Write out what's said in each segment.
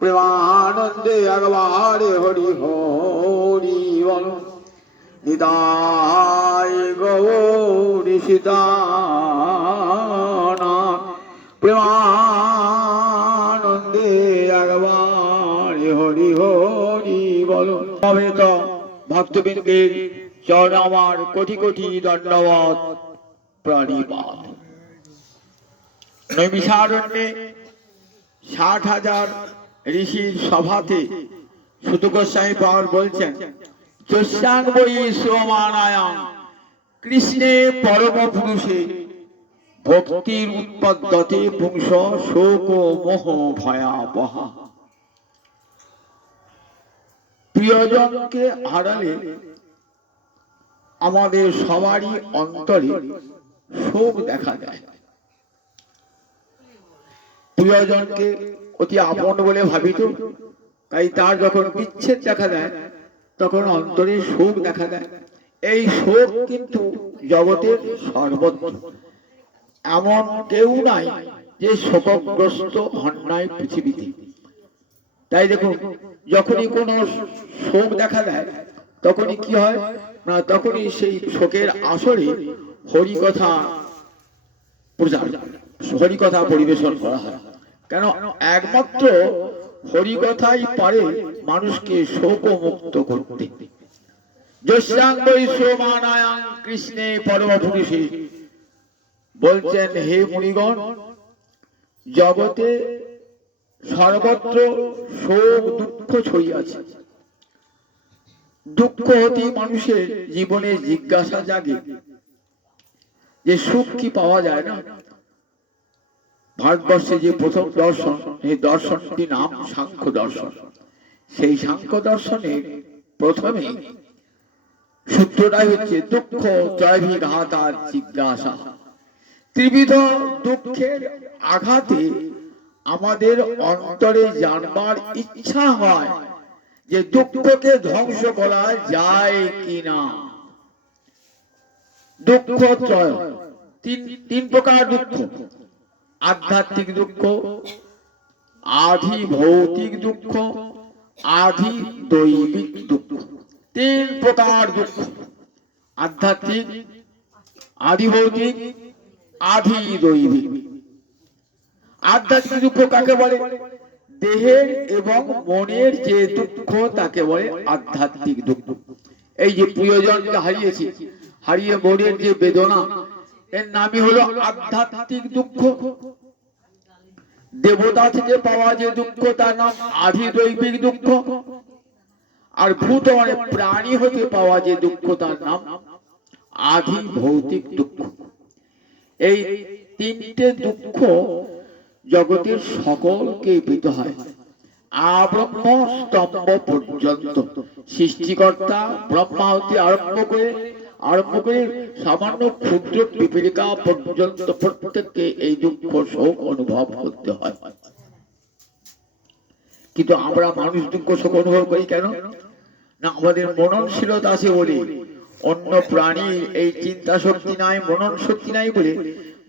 প্রেমানন্দে একবারে হরি হরি বল নিতাই গৌরী সীতানাথ প্রেমানন্দে একবারে হরি হরি বল। সমবেত ভক্তবৃন্দের চরণে আমার কোটি কোটি দণ্ডবত প্রণিপাত। নৈমিষারণ্যে ৬০,০০০ ঋষির সভাতে সুত গোস্বামী পাওয়ার বলছেন, যস্যাং বৈ সোমানায়াং কৃষ্ণে পরম পুরুষে ভক্তির উৎপদ্যতে পুংস শোক মোহ ভয়াবহ। প্রিয়জনকে হারালে আমাদের সবারই অন্তরে শোক দেখা দেয়। প্রিয়জনকে অতি আপন বলে ভাবিত, তাই তার যখন বিচ্ছেদ দেখা দেয় তখন অন্তরে শোক দেখা দেয়। এই শোক কিন্তু জগতের সর্বত্র, এমন কেউ নাই যে শোকগ্রস্ত হন নাই পৃথিবীতে। তাই দেখুন, যখনই কোনো শোক দেখা দেয় তখনই কি হয় না, তখনই সেই শোকের আসরে হরিকথা প্রচার, হরিকথা পরিবেশন করা হয়। কেন, একমাত্র হরিকথাই পারে মানুষকে শোক মুক্ত করতে। যস্যাং বৈ সোমানায়াং কৃষ্ণে পরম পুরুষে বলছেন, হে মুনিগণ, জগতে সর্বত্র শোক দুঃখ ছড়িয়াছে। দুঃখ হতে মানুষের জীবনে জিজ্ঞাসা জাগে যে সুখ কি পাওয়া যায় না। ভারতবর্ষে যে প্রথম দর্শন, এই দর্শনটি নাম সাংখ্য দর্শন। সেই সাংখ্য দর্শনের প্রথমে সূত্রটাই হচ্ছে দুঃখ ত্রয়ভিঘাতার জিজ্ঞাসা। ত্রিবিধ দুঃখের আঘাতে আমাদের অন্তরে জানবার ইচ্ছা হয় যে দুঃখকে ধ্বংস করা যায় কিনা। দুঃখ ত্রয়, তিন প্রকার দুঃখ: আধ্যাত্মিক দুঃখ, আধি ভৌতিক দুঃখ, আধি দৈবিক দুঃখ। তিন প্রকার দুঃখ: আধ্যাত্মিক, আধি ভৌতিক, আধি দৈবিক। আধ্যাত্মিক দুঃখ কাকে বলে? দেহের এবং মনের যে দুঃখ তাকে বলে আধ্যাত্মিক দুঃখ। এই যে প্রিয়জনকে হারিয়েছি, হারিয়ে মনের যে বেদনা, এর নামই হলো আধ্যাত্মিক দুঃখ। দেবতা থেকে পাওয়া যে দুঃখ তার নাম আধি দৈবিক দুঃখ। আর ভূত মানে প্রাণী হতে পাওয়া যে দুঃখ তার নাম আধি ভৌতিক দুঃখ। এই তিনটে দুঃখ জগতের সকলকে পেতে হয়। আব্রহ্ম স্তম্ভ পর্যন্ত সৃষ্টিকর্তা ব্রহ্মা হতে আরম্ভ করে সামান্য ক্ষুদ্র পিপীলিকা পর্যন্ত প্রত্যেককে এই দুঃখ শোক অনুভব করতে হয়। কিন্তু আমরা মানুষ দুঃখ শোক অনুভব করি কেন না? আমাদের মননশীলতা আছে বলে। অন্য প্রাণীর এই চিন্তা শক্তি নাই, মনন শক্তি নাই বলে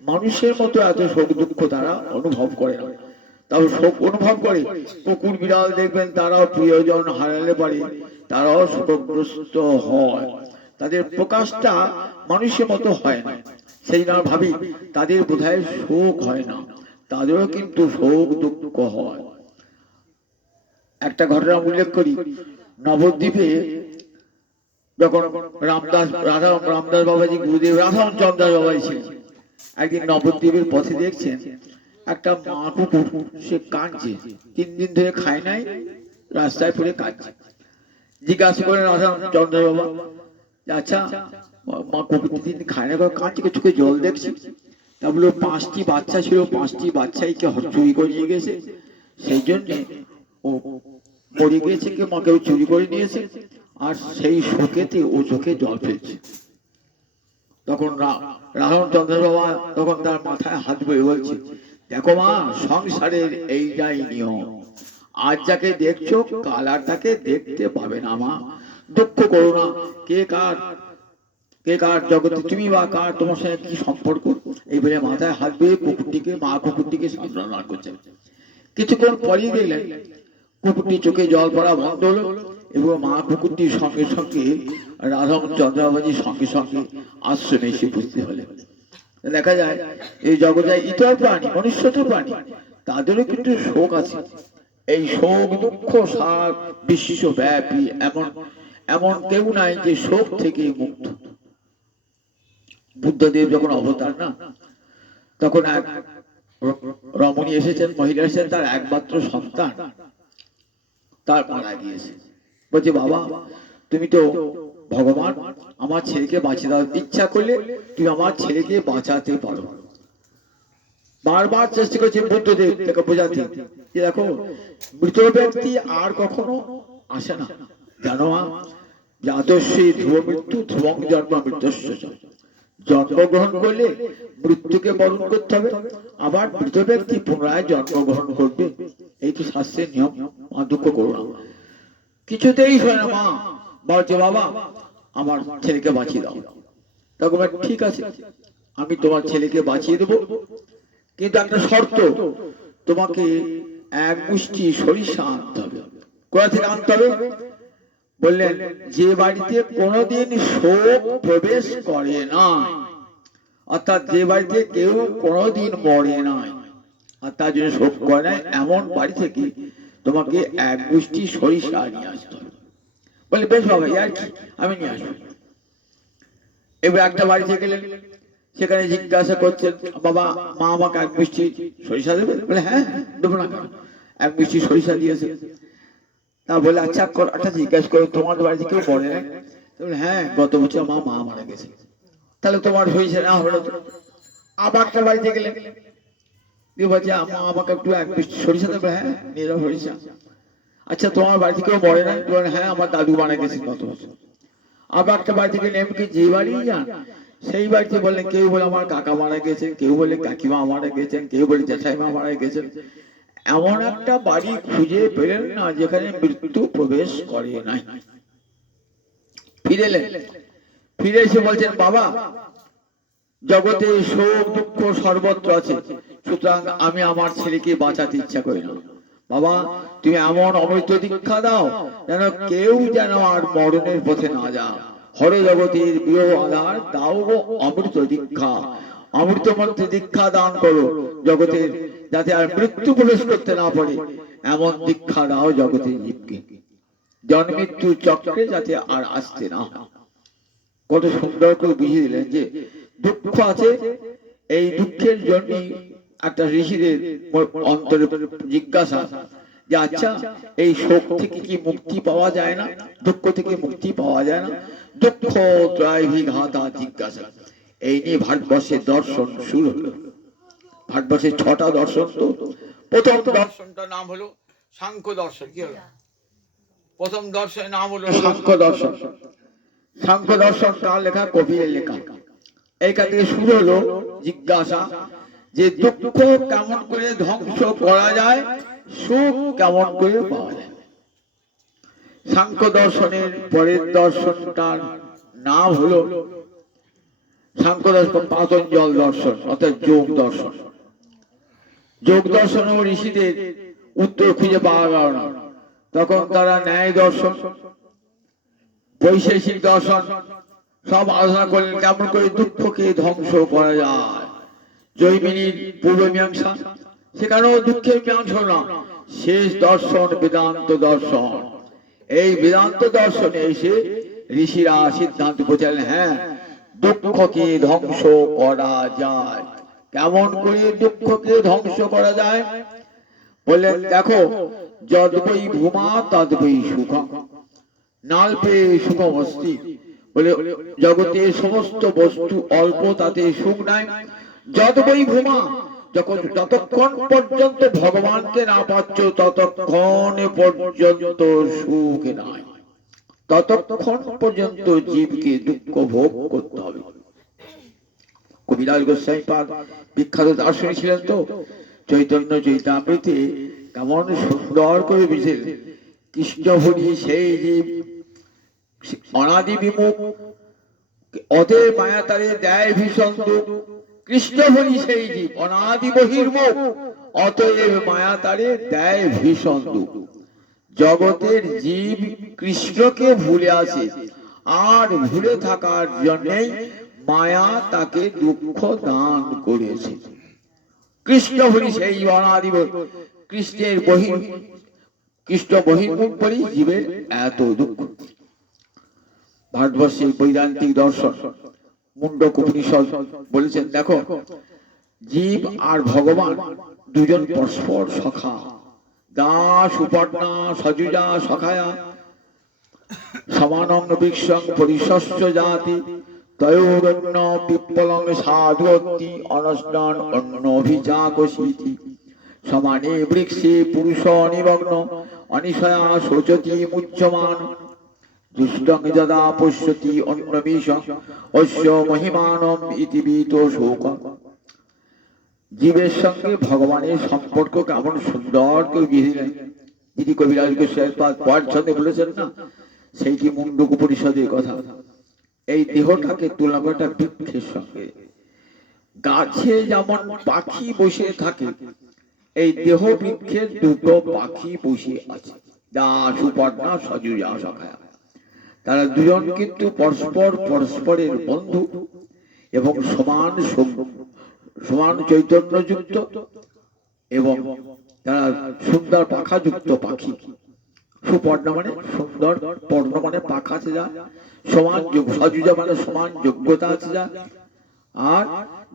মানুষের মতো এত শোক দুঃখ তারা অনুভব করে না। তাও শোক অনুভব করে। কুকুর বিড়াল দেখবেন, তারাও প্রিয়জন হারালে পারে তারাও শোকগ্রস্ত হয়। তাদের প্রকাশটা মানুষের মতো হয় না। সেই না ভাবি তাদের বোধহয় শোক হয় না, তাদেরও কিন্তু শোক দুঃখ হয়। একটা ঘটনা উল্লেখ করি। নবদ্বীপে যখন রামদাস বাবাজি, গুরুদেব রাধারমণ চন্দ্র বাবাজি ছিলেন, একদিন নবদ্বীপের পথে দেখছেন একটা মা কুকুর, সে কাঁদছে। 3 দিন ধরে খায় নাই, রাস্তায় পড়ে কাঁদছে। জিজ্ঞাসা করেন রাধারমণ চন্দ্র বাবা, আচ্ছা মা কুকুর 3 দিন খায় না, কাঁদছে, চোখে জল দেখছি। তা বললো 5টি বাচ্চা ছিল, 5টি বাচ্চাই কে চুরি করে নিয়ে গেছে, সেই জন্যে ও পড়ে গিয়েছে, কে মা কেউ চুরি করে নিয়েছে, আর সেই শোকেতে ও চোখে জল ফেলছে। তখন রাধারমণ চন্দ্র বাবা তখন তার মাথায় হাত বয়ে বলছে, দেখো মা, সংসারের এইটাই নিয়ম। আজ যাকে দেখছো কাল আর তাকে দেখতে পাবে না। মা, দুঃখ করো না। কে কার কে কার জগতে, তুমি বা কার, তোমার সঙ্গে কি সম্পর্ক, এই বলে মাথায় হাত দিয়ে কুকুরটিকে, মা কুকুরটিকে সান্ত্বনা করছেন। কিছুক্ষণ পরেই দেখলেন কুকুরটি চোখে জল পড়া বন্ধ হলো এবং মা কুকুরটির সঙ্গে সঙ্গে রাধারমণ চন্দ্রবাবুজির সঙ্গে সঙ্গে আশ্রমে এসে উপস্থিত হলেন। দেখা যায় এই জগতে ইতর প্রাণী, মনুষ্যত প্রাণী, তাদেরও কিন্তু শোক আছে। এই শোক দুঃখ সার বিশ্বব্যাপী, এমন এমন কেউ নাই যে শোক থেকে মুক্ত। বুদ্ধদেব যখন অবতার না, তখন এক রমণী এসেছেন, মহিলা এসেছেন, তার একমাত্র সন্তান তার মারা গিয়েছে। বলছে, বাবা তুমি তো ভগবান, আমার ছেলেকে বাঁচিয়ে দাও, ইচ্ছা করলে তুমি আমার ছেলেকে বাঁচাতে পারো। বারবার চেষ্টা করছে বুদ্ধদেব তাকে বোঝাতে, যে দেখো মৃত ব্যক্তি আর কখনো আসে না, জানো মা, যাদস্যই ধ্রুব মৃত্যু ধ্রুবং জন্ম মৃত্যুশ্চ। জন্মগ্রহণ করলে মৃত্যুকে বরণ করতে হবে, আবার মৃত ব্যক্তি পুনরায় জন্মগ্রহণ করবে, এই তো শাস্ত্রের নিয়ম। মা দুঃখ করো না। কিছুতেই হয় না মা, বলছে বাবা আমার ছেলেকে বাঁচিয়ে দাও। তখন ঠিক আছে, আমি তোমার ছেলেকে বাঁচিয়ে দেবো, কিন্তু একটা শর্ত, তোমাকে এক মুষ্টি সরিষা আনতে হবে। কোথা থেকে আনতে হবে? বললেন, যে বাড়িতে কোনোদিন শোক প্রবেশ করে নাই, অর্থাৎ যে বাড়িতে কেউ কোনোদিন মরে নাই আর তার জন্য শোক করে নাই, এমন বাড়ি থেকে তোমাকে এক মুষ্টি সরিষা নিয়ে আসতে হবে। বলে বেশ বাবা, আর কি, আমি নিয়ে আসবো। এবার একটা বাড়িতে গেলেন, সেখানে জিজ্ঞাসা করছেন, বাবা মা আমাকে এক মিষ্টি সরিষা দেবে? বলে হ্যাঁ দেবো না কেন, এক মিষ্টি সরিষা দিয়েছে। তা বলে আচ্ছা একটা জিজ্ঞাসা করো, তোমার বাড়িতে কেউ মরে নাই? হ্যাঁ, গত বছর মা মারা গেছে। তাহলে তোমার সরিষা না হলো। আবার একটা বাড়িতে গেলেন, বলছে মা আমাকে একটু এক মিষ্টি সরিষা দেবে? হ্যাঁ নিয়ে যাও সরিষা। আচ্ছা তোমার বাড়িতে কেউ মরে নাই? হ্যাঁ আমার দাদু মারা গেছে গত বছর। আবার একটা বাড়িতে গেলে এমনকি যে বাড়ি যান সেই বাড়িতে বললেন, কেউ বলে আমার কাকা মারা গেছেন, কেউ বলে কাকিমা মারা গেছেন, কেউ বলে জ্যাঠাইমা মারা গেছেন। এমন একটা বাড়ি খুঁজে পেলেন না যেখানে মৃত্যু প্রবেশ করে নাই। ফিরেলেন, ফিরে এসে বলছেন, বাবা জগতে শোক দুঃখ সর্বত্র আছে, সুতরাং আমি আমার ছেলেকে বাঁচাতে ইচ্ছা করি না। বাবা তুমি এমন অমৃত দীক্ষা দাও যেন কেউ যেন আর মরণের পথে না যায়। হর জগতের প্রিয় আধার দাও গো অমৃত দীক্ষা, অমৃত মন্ত্রে দীক্ষা দান করো জগতের, যাতে আর মৃত্যু প্রবেশ করতে না পারে, এমন দীক্ষা দাও জগতের জীবকে, জন্মৃত্যু চক্রে যাতে আর আসতে না। কত সুন্দর করে বুঝিয়ে দিলেন যে দুঃখ আছে, এই দুঃখের জন্য একটা ঋষিদের অন্তরে জিজ্ঞাসা যে আচ্ছা এই শোক থেকে কি মুক্তি পাওয়া যায় না, দুঃখ থেকে মুক্তি পাওয়া যায় না? দুঃখ ত্রয়ভিঘাতা জিজ্ঞাসা, এই নিয়ে ভারতবর্ষের দর্শন শুরু হলো। ভারতবর্ষের 6টা দর্শন, তো প্রথম দর্শনটার নাম হলো সাংখ্য দর্শন। কি হলো? প্রথম দর্শনের নাম হলো সাংখ্য দর্শন। সাংখ্য দর্শন কার লেখা? কবিরের লেখা। এইখান থেকে শুরু হলো জিজ্ঞাসা যে দুঃখ কেমন করে ধ্বংস করা যায়, সুখ কেমন করে পাওয়া যায়। সাংখ্য দর্শনের পরের দর্শনটার নাম হলো সাংখ্য দর্শন পাতঞ্জল দর্শন, অর্থাৎ যোগ দর্শন। যোগ দর্শন ও ঋষিদের উত্তর খুঁজে পাওয়া গেল না, তখন তারা ন্যায় দর্শন, বৈশেষিক দর্শন সব আলোচনা করলেন কেমন করে দুঃখকে ধ্বংস করা যায়। জৈমিনীর পূর্ব মীমাংসা, সেখানেও দুঃখের মীমাংসা না, শেষ দর্শন বেদান্ত দর্শন। এই বেদান্ত দর্শনে এসে ঋষিরা সিদ্ধান্ত পৌঁছালেন, হ্যাঁ দুঃখকে ধ্বংস করা যায়। কেমন করে দুঃখকে ধ্বংস করা যায়? বললেন দেখো, যদ্বৈ ভূমা তদ্বৈ সুখম নাল্পে সুখম অস্তি। বলে জগতের সমস্ত বস্তু অল্প, তাতে সুখ নাই। যদ্বৈ ভূমা, যতক্ষণ পর্যন্ত ভগবানকে না পাচ্ছ ততক্ষণ পর্যন্ত সুখ নাই, ততক্ষণ পর্যন্ত জীবকে দুঃখ ভোগ করতে হবে। কবিরাজ গোস্বামী পাদ বিখ্যাত দার্শনিক ছিলেন, তো চৈতন্য চৈতামৃতে কেমন সুন্দর করে বুঝলেন, কৃষ্ণ হরি সেই জীব অনাদি বিমুখ, অতএব মায়া তারে দেয় ভীষণ দুঃখ, কৃষ্ণ বলি সেই জীব অনাদি বহির্মুখ, অতএব মায়া তারে দেয় ভীষণ দুঃখ। জগতের জীব কৃষ্ণকে ভুলে আছে, আর ভুলে থাকার জন্যই মায়া তাকে দুঃখ দান করেছে। কৃষ্ণ বলি সেই অনাদি কৃষ্ণের কৃষ্ণ বহির্মুখ বলি জীবের এত দুঃখ। ভারতবর্ষের বৈদান্তিক দর্শন মুন্ডক উপনিষদ বলেছেন, দেখো জীব আর ভগবান দুজন পরস্পর সখা। দাস সুপর্ণা সজুজা সখায়া সমানং বৃক্ষং পরিশস্য জাতি তয়োরণ্য পিপ্পলং সাধুতি অনস্নান অন্নভিজাকশীতি সমানে বৃক্ষে পুরুষ নিমগ্ন অনিশয়া শোচতি মুচ্যমান দুষ্টং যদা পশ্যতি অন্নবিষং অস্য মহিমানম ইতি ভীতো শোক। জীবের সঙ্গে ভগবানের সম্পর্ক কেমন সুন্দর করে দিলেন দিদি কবিরাজ গোস্বামী বলেছেন না, সেইটি মুন্ডক উপনিষদের কথা। এই দেহটাকে তুলনা করা বৃক্ষের সঙ্গে। গাছে যেমন পাখি বসে থাকে, এই দেহ বৃক্ষের দুটো পাখি বসে আছে, দাস সুপর্ণা সজুজা সখায়া। তারা দুজন কিন্তু পরস্পরের বন্ধু এবং সমান চৈতন্যযুক্ত, এবং তারা সুন্দর পাখাযুক্ত পাখি। সুপর্ণা মানে সুন্দর, পর্ণ মানে পাখা আছে যা, সমান সজুজা মানে সমান যোগ্যতা আছে যা, আর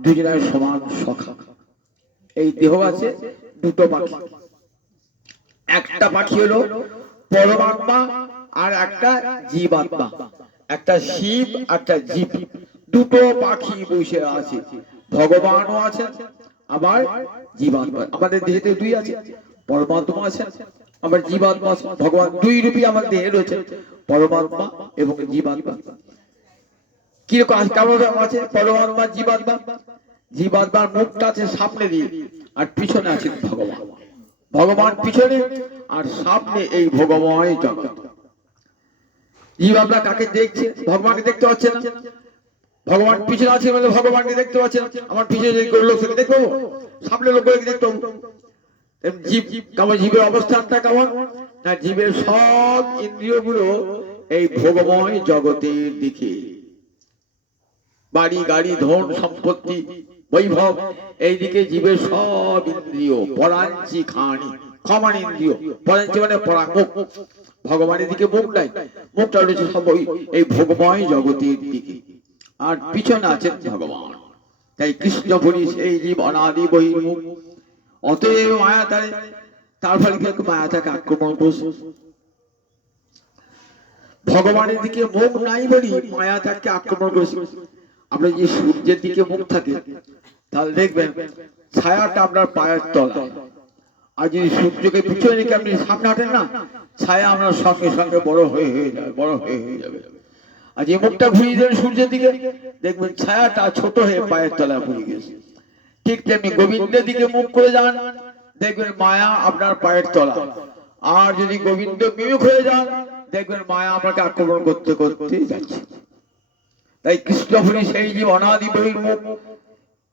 দুজনের সমান সখা। এই দেহ আছে দুটো পাখি, একটা পাখি হলো পরমাত্মা আর একটা জীবাত্মা, একটা শিব একটা জীব, দুটো পাখি বসে আছে। ভগবানও আছেন আবার জীবাত্মা। আমাদের দেহেতে দুই আছে, পরমাত্মা আছেন আবার জীবাত্মা। ভগবান দুই রূপী আমাদের দেহে রয়েছে, পরমাত্মা এবং জীবাত্মা। কিরকম কেমন আছে পরমাত্মা জীবাত্মা? জীবাত্মার মুখটা আছে সামনে দিয়ে, আর পিছনে আছে ভগবান। ভগবান পিছনে আর সামনে এই ভগময় জগৎ। জীবাত্মা কাকে দেখছে? ভগবানকে দেখতে পাচ্ছে না। ভগবান পিছনে আছে বলে ভগবানকে দেখতে পাচ্ছে না। আমার পিছনে যে লোককে দেখতে পাবো, সামনে লোকগুলোকে দেখতে পাবো। জীব কেমন? জীবের অবস্থানটা কেমন না, জীবের সব ইন্দ্রিয়গুলো এই ভোগময় জগতের দিকে। বাড়ি গাড়ি ধন সম্পত্তি বৈভব, এইদিকে জীবের সব ইন্দ্রিয়। পরাঞ্চি খানি ক্ষমান ইন্দ্রিয়, পরাঞ্চি মানে পরাঙ্গ। ভগবানের দিকে মুখ নাই, মুখটা রয়েছে সব এই ভোগময় জগতের দিকে, আর পিছনে আছেন ভগবান। তাই কৃষ্ণ বলি সেই জীব অনাদি বহির্মুখ, অতএব মায়া তারে। তার ফলে কি মায়া তাকে আক্রমণ করছে। ভগবানের দিকে মুখ নাই বলি মায়া তাকে আক্রমণ করেছে। আমরা যে সূর্যের দিকে মুখ থাকে, তাহলে দেখবেন ছায়াটা আপনার পায়ের তলায়। আর যদি সূর্যকে পিছনে রেখে আপনি সামনে হাঁটেন না, ছায়া আপনার সঙ্গে সঙ্গে বড় হয়ে যাবে, বড় হয়ে যাবে। আর যে মুখটা ঘুরিয়ে দেবেন সূর্যের দিকে, দেখবেন ছায়াটা ছোট হয়ে পায়ের তলায় পড়ে গেছে। ঠিক তেমনি গোবিন্দের দিকে মুখ করে যান, দেখবেন মায়া আপনার পায়ের তলা। আর যদি গোবিন্দ বিমুখ হয়ে যান, দেখবেন মায়া আপনাকে আক্রমণ করতে করতে যাচ্ছে। তাই কৃষ্ণ বলি সেই যে অনাদি বহির্মুখ।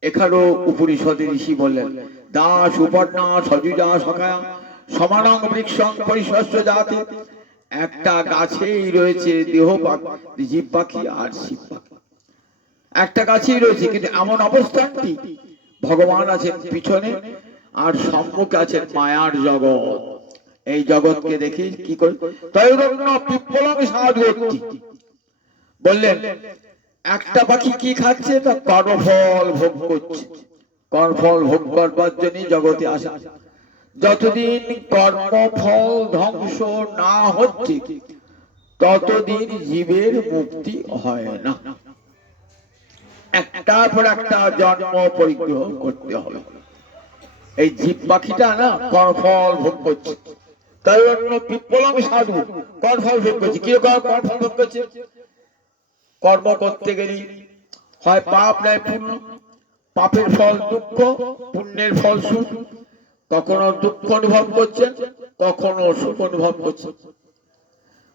এখানেও উপনিষদে ঋষি বললেন, দাস সুপর্ণা সজুজা সখায়া সমানং বৃক্ষং পরিশস্য জাতি। একটা গাছেই রয়েছে দেহ জীব পাখি আর শিব পাখি, একটা গাছেই রয়েছে। কিন্তু এমন অবস্থানটি, ভগবান আছেন পিছনে আর সম্মুখে আছেন মায়ার জগৎ। এই জগৎকে দেখি কি করে তয়োরণ্য পিপ্পলং সাধুতি বললেন। একটা পাখি কি খাচ্ছে? তা কর্মফল ভোগ করছে। কর্মফল ভোগ করবার জন্য জগতে আসা। যতদিন কর্মফল ধ্বংস না হচ্ছে, ততদিন জীবের মুক্তি হয় না। একটার পর একটা জন্ম পরিগ্রহ করতে হবে। এই জীব পাখিটা না কর্মফল ভোগ করছে। তাই জন্য পিপ্পলং সাধু কর্মফল ভোগ করছে। কি কর্মফল ভোগ করছে? কর্ম করতে গেলে হয় পাপ নয় পুণ্য, পাপের ফল দুঃখ, পুণ্যের ফল সুখ। কখনো দুঃখ অনুভব করছেন, কখনো সুখ অনুভব করছেন।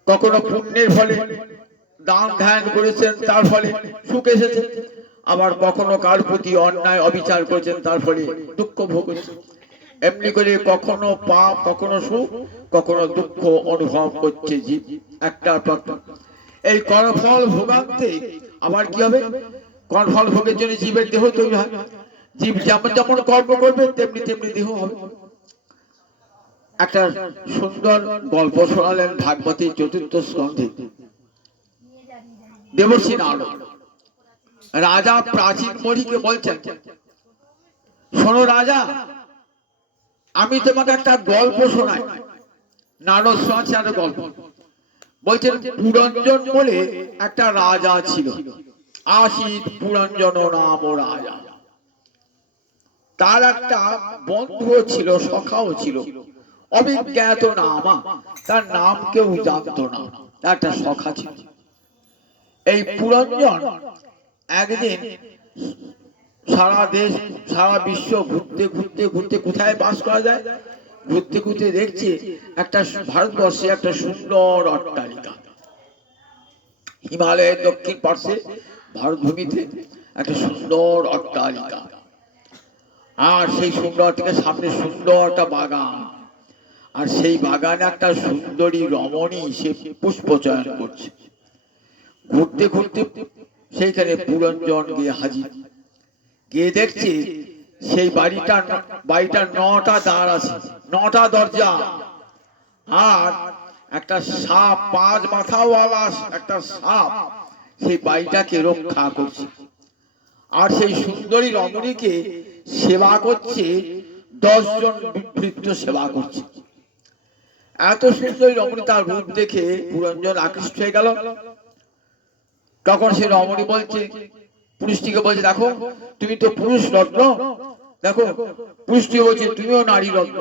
কখনো পুণ্যের ফলে দান ধ্যান করেছেন, তার ফলে সুখ এসেছে। আবার কখনো কার প্রতি অন্যায় অবিচার করেছেন, তার ফলে দুঃখ ভোগ হচ্ছে। এমনি করে কখনো পাপ, কখনো সুখ, কখনো দুঃখ অনুভব করছে জীব একটার পর একটা। এই কর্মফল ভোগান্তে আবার কি হবে? কর্মফল ভোগের জন্য জীবের দেহ তৈরি হয়। জীব যেমন যেমন কর্ম করবে তেমনি তেমনি দেহ হবে। একটা সুন্দর গল্প শোনালেন ভাগবতী চতুর্থ স্কন্ধে। দেবর্ষি নারদ রাজা প্রাচীন মণিকে বলছেন, শোনো রাজা, আমি তোমাকে একটা গল্প শোনাই। নারদ শোনাচ্ছে একটা গল্প। বলছেন, পুরঞ্জন বলে একটা রাজা ছিল। আশিত পুরঞ্জন নাম রাজা। তার একটা বন্ধু ছিল, সখাও ছিল, অবিজ্ঞাত নামা। তার নাম কেউ জানতো না। তার একটা সখা ছিল। এই পুরঞ্জন একদিন সারা দেশ, সারা বিশ্ব ঘুরতে ঘুরতে ঘুরতে কোথায় বাস করা যায়, ঘুরতে ঘুরতে দেখছে একটা ভারতবর্ষে একটা সুন্দর অট্টালিকা। হিমালয়ের দক্ষিণ পার্শ্বে ভারতভূমিতে একটা সুন্দর অট্টালিকা। আর সেই সুন্দরটাকে সামনে সুন্দর একটা বাগান। আর সেই বাগানে একটা সুন্দরী রমণী সে পুষ্প চয়ন করছে। ঘুরতে ঘুরতে সেইখানে পুরঞ্জন গিয়ে হাজির। গিয়ে দেখছে সেই বাড়িটার 9টা দ্বার আছে, 9টা দরজা। আর একটা সাপ, 5 মাথাওয়ালা একটা সাপ সেই বাড়িটাকে রক্ষা করছে। আর সেই সুন্দরী রমণীকে সেবা করছে 10 জন বৃদ্ধ সেবা করছে। এত সুন্দরী রমণী, তার রূপ দেখে পুরঞ্জন আকৃষ্ট হয়ে গেল। তখন সে রমণী বলছে, পুরুষটিকে বলছে, দেখো তুমি তো পুরুষ রত্ন, দেখো। পুরুষটি বলছে, তুমিও নারী রত্ন।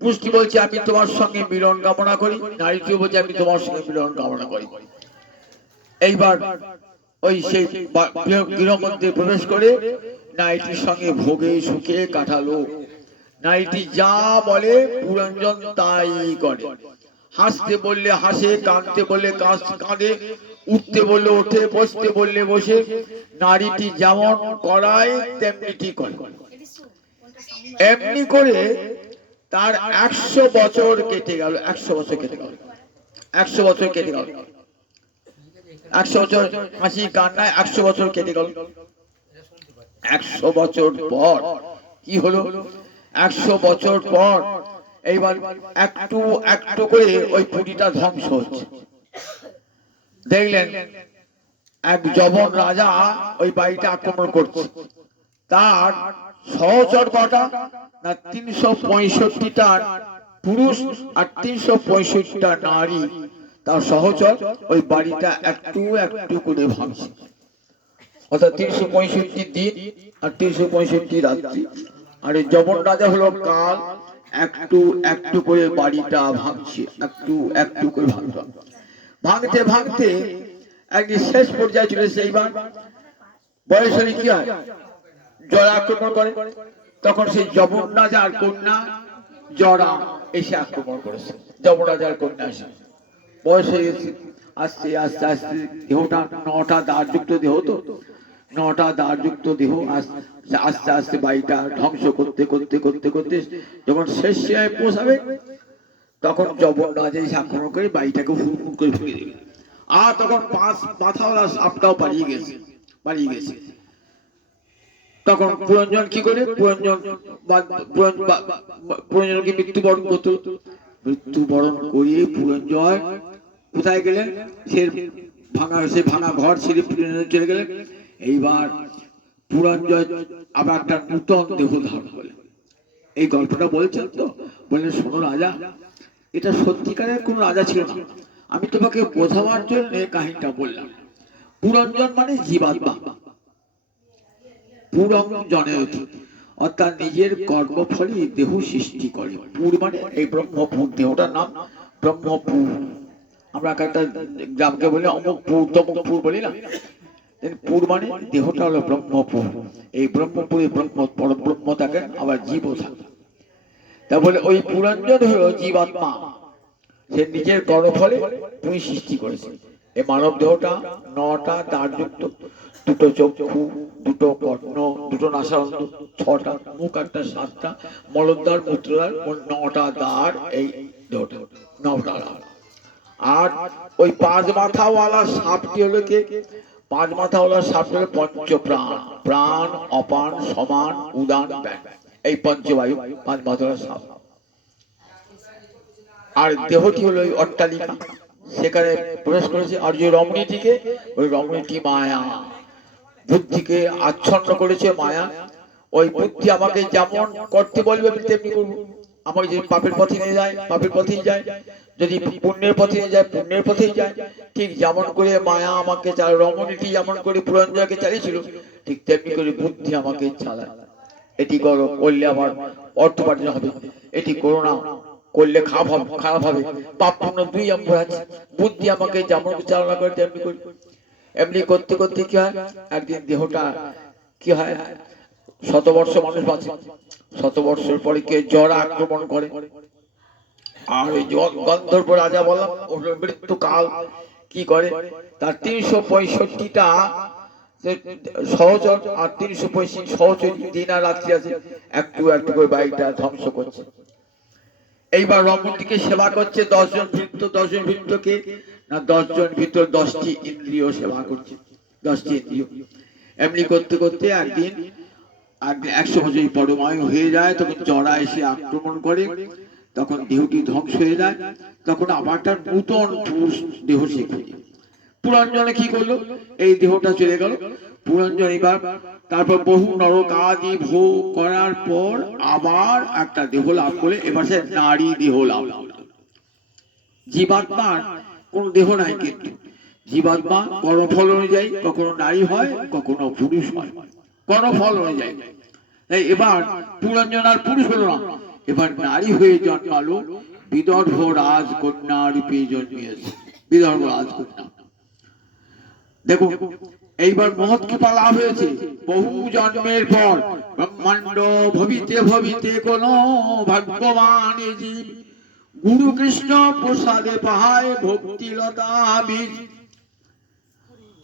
পুরুষটি বলছে, আমি তোমার সঙ্গে মিলন কামনা করি। নারীটিও বলছে, আমি তোমার সঙ্গে মিলন কামনা করি। এইবার ওই সেই গৃহমধ্যে প্রবেশ করে নারীটির সঙ্গে ভোগে সুখে কাটালো। নারীটি যা বলে পুরঞ্জন তাই করে। হাসতে বললে হাসে, কাঁদতে বললে কাঁদে, উঠতে বললে ওঠে, বসতে বললে বসে। নারীটি যেমন করায় তেমনিটি করে। এমনি করে তার 100 বছর কেটে গেল। 100 বছর কেটে গেল। 100 বছর কেটে গেল। 100 বছর হাসি কান্নায় 100 বছর কেটে গেল। 100 বছর পর কি হলো? 100 বছর পর এইবার একটু একটু করে ওই পুরীটা ধ্বংস হচ্ছে। দেখলেন এক জবন রাজা ওই বাড়িটা আক্রমণ করছে। তার সহচর কটা না, 365টা পুরুষ আর 365টা নারী তার সহচর ওই বাড়িটা একটু একটু করে ভাঙছে। অর্থাৎ 365 দিন আর 365 রাত্রি। আর এই জবন রাজা হলো কাল, একটু একটু করে বাড়িটা ভাঙছে, একটু একটু করে ভাঙতে ভাঙতে একদিন শেষ পর্যায়ে চলে এসেছে। এইবার বয়স হলে কি হয়, জ্বর আক্রমণ করে। তখন সেই জবন রাজার কন্যা জরা এসে আক্রমণ করেছে। জবন রাজার কন্যা এসে, বয়স হয়ে গেছে, আস্তে আস্তে আস্তে দেহটা 9টা দ্বারযুক্ত দেহ, তো 9টা দ্বারযুক্ত দেহ আস্তে আস্তে বাড়িটা ধ্বংস করতে করতে করতে করতে যখন শেষ সীমায় পৌঁছাবে, তখন জবন রাজা এসে আক্রমণ করে বাড়িটাকে হুড় করে ভেঙে দেবে। আর তখন 5 মাথাওয়ালা সাপটাও পালিয়ে গেছে। তখন পুরঞ্জন কি করে, পুরঞ্জনকে মৃত্যুবরণ করতে। মৃত্যুবরণ করে পুরঞ্জন কোথায় গেলেন? সে ভাঙা ঘর ছেড়ে পুরঞ্জন চলে গেলেন। এইবার পুরঞ্জন আবার একটা নূতন দেহ ধারণ করলেন। এই গল্পটা বলছেন তো, বললেন, শোনো রাজা, এটা সত্যিকারের কোন রাজা ছিল না, আমি তোমাকে বোঝাবার জন্য কাহিনীটা বললাম। পুরঞ্জন মানে জীবাত্মা, পুরঞ্জনের অর্থাৎ নিজের কর্মফলই দেহ সৃষ্টি করে। পুর মানে এই ব্রহ্মপুর, দেহটার নাম ব্রহ্মপুর। আমরা একটা গ্রামকে বলি অমুকপুর তমুকপুর বলি না, পুর মানে দেহটা হলো ব্রহ্মপুর। এই ব্রহ্মপুরে ব্রহ্ম থাকেন, আবার জীবও থাকে। তা বলে ওই পুরঞ্জন হলো জীবাত্মা, সে নিজের কর্মফলে তুমি সৃষ্টি করেছে। এই মানব দেহটা 9টা দাঁড়যুক্ত, 2টো চক্ষু, 2টো কর্ণ, 2টো নাসারন্ধ্র, 6টা মুখ, একটা 7টা মলদ্বার, মূত্রদ্বার, 9টা দাঁড় এই দেহটা, 9টা দাঁড়। আর ওই 5 মাথাওয়ালা সাপটি হলো কে? 5 মাথাওয়ালা সাপটি হলো পঞ্চপ্রাণ। প্রাণ, অপান, সমান, উদান, ব্যান, এই পঞ্চবায়ু 5 মাথাওয়ালা সাপ। আর দেহটি হলো ওই অট্টালিকা, সেখানে প্রবেশ করেছে। আর যে রমণীটিকে, ওই রমণীটি মায়া, বুদ্ধিকে আচ্ছন্ন করেছে মায়া। ওই বুদ্ধি আমাকে যেমন করতে বলবে আমি তেমনি করবো। আমাকে যদি পাপের পথে নিয়ে যায় পাপের পথেই যায়, যদি পুণ্যের পথে নিয়ে যায় পুণ্যের পথেই যায়। ঠিক যেমন করে মায়া আমাকে চালায়, রমণীটি যেমন করে পুরঞ্জয়কে চালিয়েছিল, ঠিক তেমনি করে বুদ্ধি আমাকে চালায়। এটি করো, করলে আমার অর্থ উপার্জন হবে, এটি করো না, করলে খারাপ হবে, পাপ পুণ্য দুই অঙ্গ আছে। বুদ্ধি আমাকে যেমন চালনা করে তেমনি করি। এমনি করতে করতে কি হয়, একদিন দেহটা কি হয়, 100 বর্ষ মানুষ বাঁচে, 100 বর্ষের পরে কে জ্বর আক্রমণ করে। আর ওই গন্ধর্ব রাজা বললাম, মৃত্যুকাল কি করে, তার 365টা সহচর আর 365 সহচরী দিন আর রাত্রি আছে, একটু একটু করে বাড়িটা ধ্বংস করছে। এইবার রমণীকে সেবা করছে 10 জন ভৃত্য। 10 জন ভৃত্যকে না, 10 জন ভিতর 10টি ইন্দ্রিয় সেবা করছে, 10টি ইন্দ্রিয়। এমনি করতে করতে একদিন 100 বছর পরমায়ু হয়ে যায়, তখন জরা এসে আক্রমণ করে, তখন দেহটি ধ্বংস হয়ে যায়। তখন আবার তার নূতন পুরুষ দেহ সে খুঁজে। পুরঞ্জনে কি করলো, এই দেহটা চলে গেল। পুরঞ্জন এবার তারপর বহু নরকাদি ভোগ করার পর আবার একটা দেহ লাভ করে, এবার সে নারী দেহ লাভ করল। জীবাত্মার কোন দেহ নাই, কিন্তু জীবাত্মা কর্মফল অনুযায়ী কখনো নারী হয়, কখনো পুরুষ হয়, কর্মফল অনুযায়ী। এবার পুরঞ্জন আর পুরুষ হলো না, এবার নারী হয়ে জন্মালো, বিদর্ভ রাজকন্যা রূপে জন্মিয়েছে, বিদর্ভ রাজকন্যা। দেখুন, এইবার মহৎ কৃপা লাভ হয়েছে বহু জন্মের পর। ব্রহ্মাণ্ড ভবিতে ভবিতে কোন ভাগ্যবান জীব গুরু কৃষ্ণ প্রসাদে পাহায় ভক্তিলতা বীজ।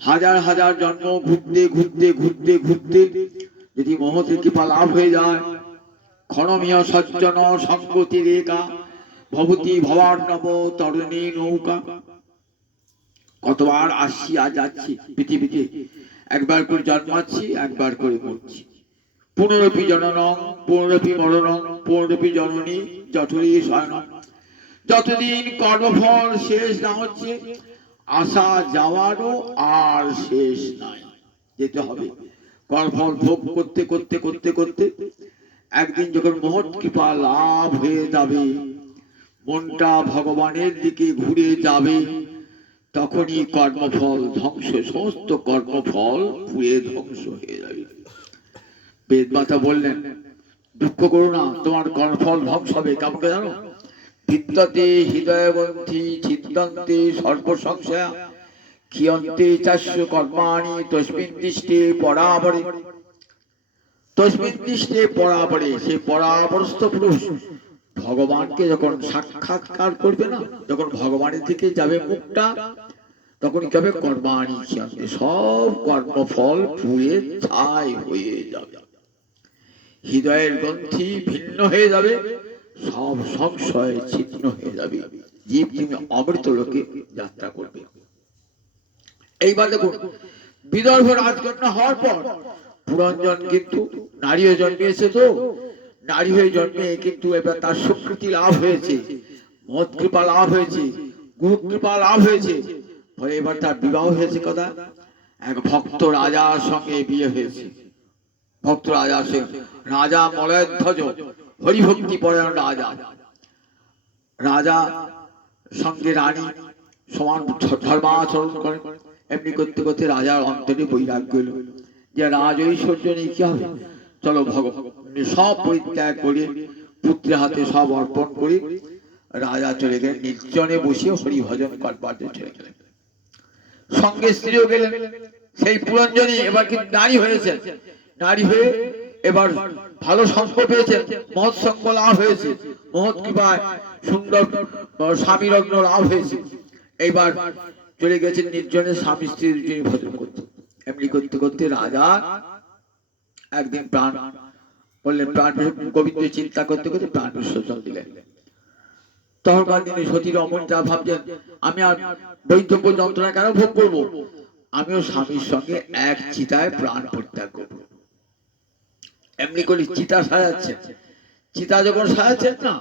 হাজার হাজার জন্ম ঘুরতে ঘুরতে ঘুরতে ঘুরতে যদি মহৎ কৃপা লাভ হয়ে যায়, ক্ষণমীয় সজ্জন সঙ্গতি রেখা ভবতী ভবার্ণব তরুণী নৌকা। কতবার আসছি আর যাচ্ছি পৃথিবীতে, একবার করে জন্মাচ্ছি, একবার করে মরছি। পুনরপি জননং পুনরপি মরণং পুনরপি জননী জঠরী শয়নং। যতদিন কর্মফল শেষ না হচ্ছে, আসা যাওয়ারও আর শেষ নাই, যেতে হবে। কর্মফল ভোগ করতে করতে করতে করতে একদিন যখন মহৎ কৃপা লাভ হয়ে যাবে, মনটা ভগবানের দিকে ঘুরে যাবে, তখনই কর্মফল ধ্বংস, সমস্ত কর্মফল পুড়ে ধ্বংস হয়ে যাবে। বেদমাতা বললেন, দুঃখ করো না, তোমার কর্মফল ধ্বংস হবে। কাউকে জানো, বিদ্যতে হৃদয়গ্রন্থি ছিদ্যন্তে সর্বসংশয়া ক্ষিয়ন্তে চাস্য কর্মাণি তস্মিন দৃষ্টে পরাবরে। তস্মিন দৃষ্টে পরাবরে, সে পরাবরস্থ পুরুষ ভগবানকে যখন সাক্ষাৎকার করবে না, যখন ভগবানের দিকে যাবে মুখটা, তখন কি হবে, কর্মাণি ক্ষিয়ন্তে, সব কর্মফল পুড়ে ছাই হয়ে যাবে। হৃদয়ের গ্রন্থি ভিন্ন হয়ে যাবে, সব সংশয় ছিন্ন হয়ে যাবে, জীব তুমি অমৃত লোকে যাত্রা করবে। এইবার দেখুন, বিদর্ভ রাজকন্যা হওয়ার পর পুরঞ্জন কিন্তু নারী হয়ে জন্মিয়েছে। তো নারী হয়ে জন্মে কিন্তু এবার তার স্বীকৃতি লাভ হয়েছে, মহৎ কৃপা লাভ হয়েছে, গুরু কৃপা লাভ হয়েছে। ফলে এবার তার বিবাহ হয়েছে। কথা, এক ভক্ত রাজার সঙ্গে বিয়ে হয়েছে। ভক্ত রাজা, সে রাজা মলয়ধ্বজ, হরিভক্তি পরায়ণ রাজা। রাজা সঙ্গে রানী সমান ধর্মাচরণ করে। এমনি করতে করতে রাজার অন্তরে বৈরাগ্য এলো যে রাজ ঐশ্বর্য নিয়ে কি হবে, চলো ভগবান সব পরিত্যাগ করে পুত্রের হাতে সব অর্পণ করে রাজা চলে গেলেন, নির্জনে বসে হরি ভজন করবার চলে গেলেন। সঙ্গে স্ত্রীও গেলেন। সেই পুরঞ্জনী এবার কিন্তু নারী হয়েছে, নারী হয়ে এবার ভালো সঙ্গ পেয়েছেন, মহৎ সঙ্গ লাভ হয়েছে, মহৎ কৃপায় সুন্দর স্বামী রত্ন লাভ হয়েছে। এইবার চলে গেছেন নির্জনে স্বামী স্ত্রী দুজনে ভজন করতে। এমনি করতে করতে রাজা একদিন প্রাণ বললেন, প্রাণ গোবিন্দ চিন্তা করতে করতে প্রাণ বিসর্জন দিলেন। তখনকার দিনে সতী রমণীরা ভাবছেন, আমি আর বৈধব্য যন্ত্রণা কেন ভোগ করবো, আমিও স্বামীর সঙ্গে এক চিতায় প্রাণ পরিত্যাগ করবো। এমনি করে চিতা সাজাচ্ছেন। চিতা যখন সাজাচ্ছেন না,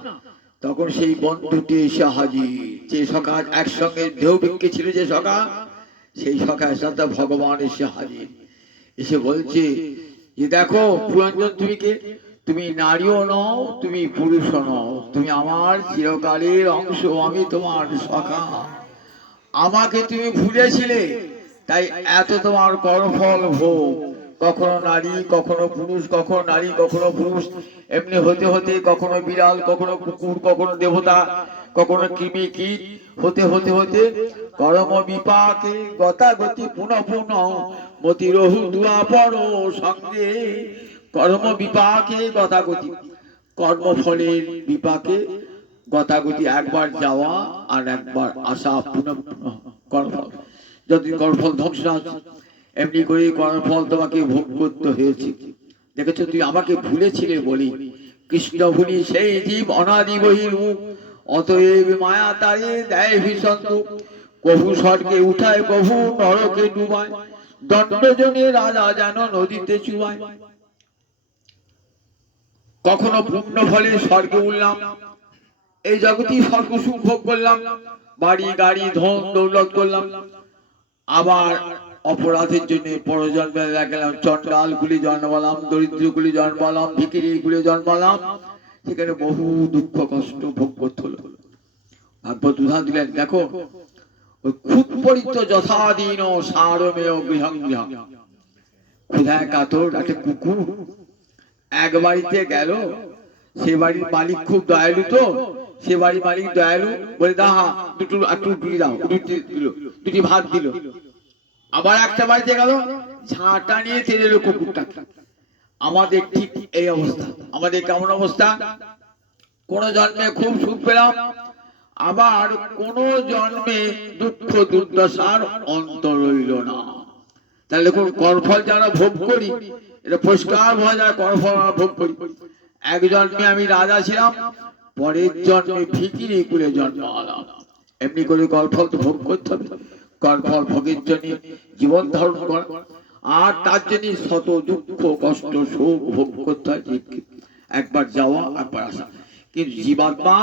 তখন সেই বন্ধুটি এসে হাজির। যে সখা একসঙ্গে দেহ বিক্রি ছিল, যে সখা, সেই সখার সাথে ভগবান এসে হাজির। এসে বলছে যে দেখো পুরঞ্জন, তুমি কে? তুমি নারীও নও, তুমি পুরুষও নও, তুমি আমার চিরকালের অংশ, আমি তোমার সখা। আমাকে তুমি ভুলেছিলে, তাই এত তোমার কর্মফল ভোগ। কখনো নারী, কখনো পুরুষ, কখনো নারী, কখনো পুরুষ, এমনি হতে হতে কখনো বিড়াল, কখনো কুকুর, কখনো দেবতা, কখনো কৃমি কীট, হতে হতে হতে কর্ম বিপাকে গতাগতি পুনঃ পুনঃ মতি রহু দুয়াপর সঙ্গে। কর্ম বিপাকে গতাগতি, কর্মফলের বিপাকে গতাগতি, একবার যাওয়া আর একবার আসা, পুনঃ পুনঃ কর্মফল। যদি কর্মফল ধ্বংস না, এমনি করে কর্মফল তোমাকে ভোগ করতে হয়েছে। দেখেছো, তুই আমাকে ভুলেছিলে বলি, কৃষ্ণ ভুলি সেই জীব অনাদি বহির্মুখ, অতএব মায়া তারে দেয় ভীষণ দুঃখ। কভু স্বর্গে উঠায়, কভু নরকে ডুবায়, দণ্ডজনে রাজা যেন নদীতে চুবায়। কখনো পুণ্য ফলে স্বর্গে উঠলাম, এই জগতেই স্বর্গ সুখ ভোগ করলাম, বাড়ি গাড়ি ধন দৌলত করলাম। আবার অপরাধের জন্য পরজন্মে গেলাম, চন্ডাল গুলি জন্মালাম, দরিদ্র গুলি জন্মালাম, ভিখিরি গুলি জন্মালাম, সেখানে বহু দুঃখ কষ্ট ভোগ করতে হলো। ভাগবত উদাহরণ দিলেন, দেখো ওই খুদ পরিত যথাধীন সারমেয় গৃহং গৃহং। ক্ষুধায় কাতর একটা কুকুর এক বাড়িতে গেল, সে বাড়ির মালিক খুব দয়ালু, তো সে বাড়ির মালিক দয়ালু বলে, দাও দুটো একটু দাও, দুটি ভাত দিল। আবার একটা বাড়িতে গেল, ঝাঁটা নিয়ে তেলে এলো কুকুরটাকে। আমাদের ঠিক এই অবস্থা। আমাদের কেমন অবস্থা? কোন জন্মে খুব সুখ পেলাম, আবার কোন জন্মে দুঃখ দুর্দশার অন্ত রইল না। তাহলে দেখুন, কর্মফল যারা ভোগ করি, এটা পরিষ্কার বোঝা যায়, কর্মফল ভোগ করি। এক জন্মে আমি রাজা ছিলাম, পরের জন্মে ভিখিরি কুলে জন্মালাম। এমনি করে কর্মফল তো ভোগ করতে হবে। কর্মফল ভোগের জন্য জীবন ধারণ করা, আর তার জন্য শত দুঃখ কষ্ট শোক ভোগ করতে হয়। একবার যাওয়া, একবার আসা। কিন্তু জীবাত্মা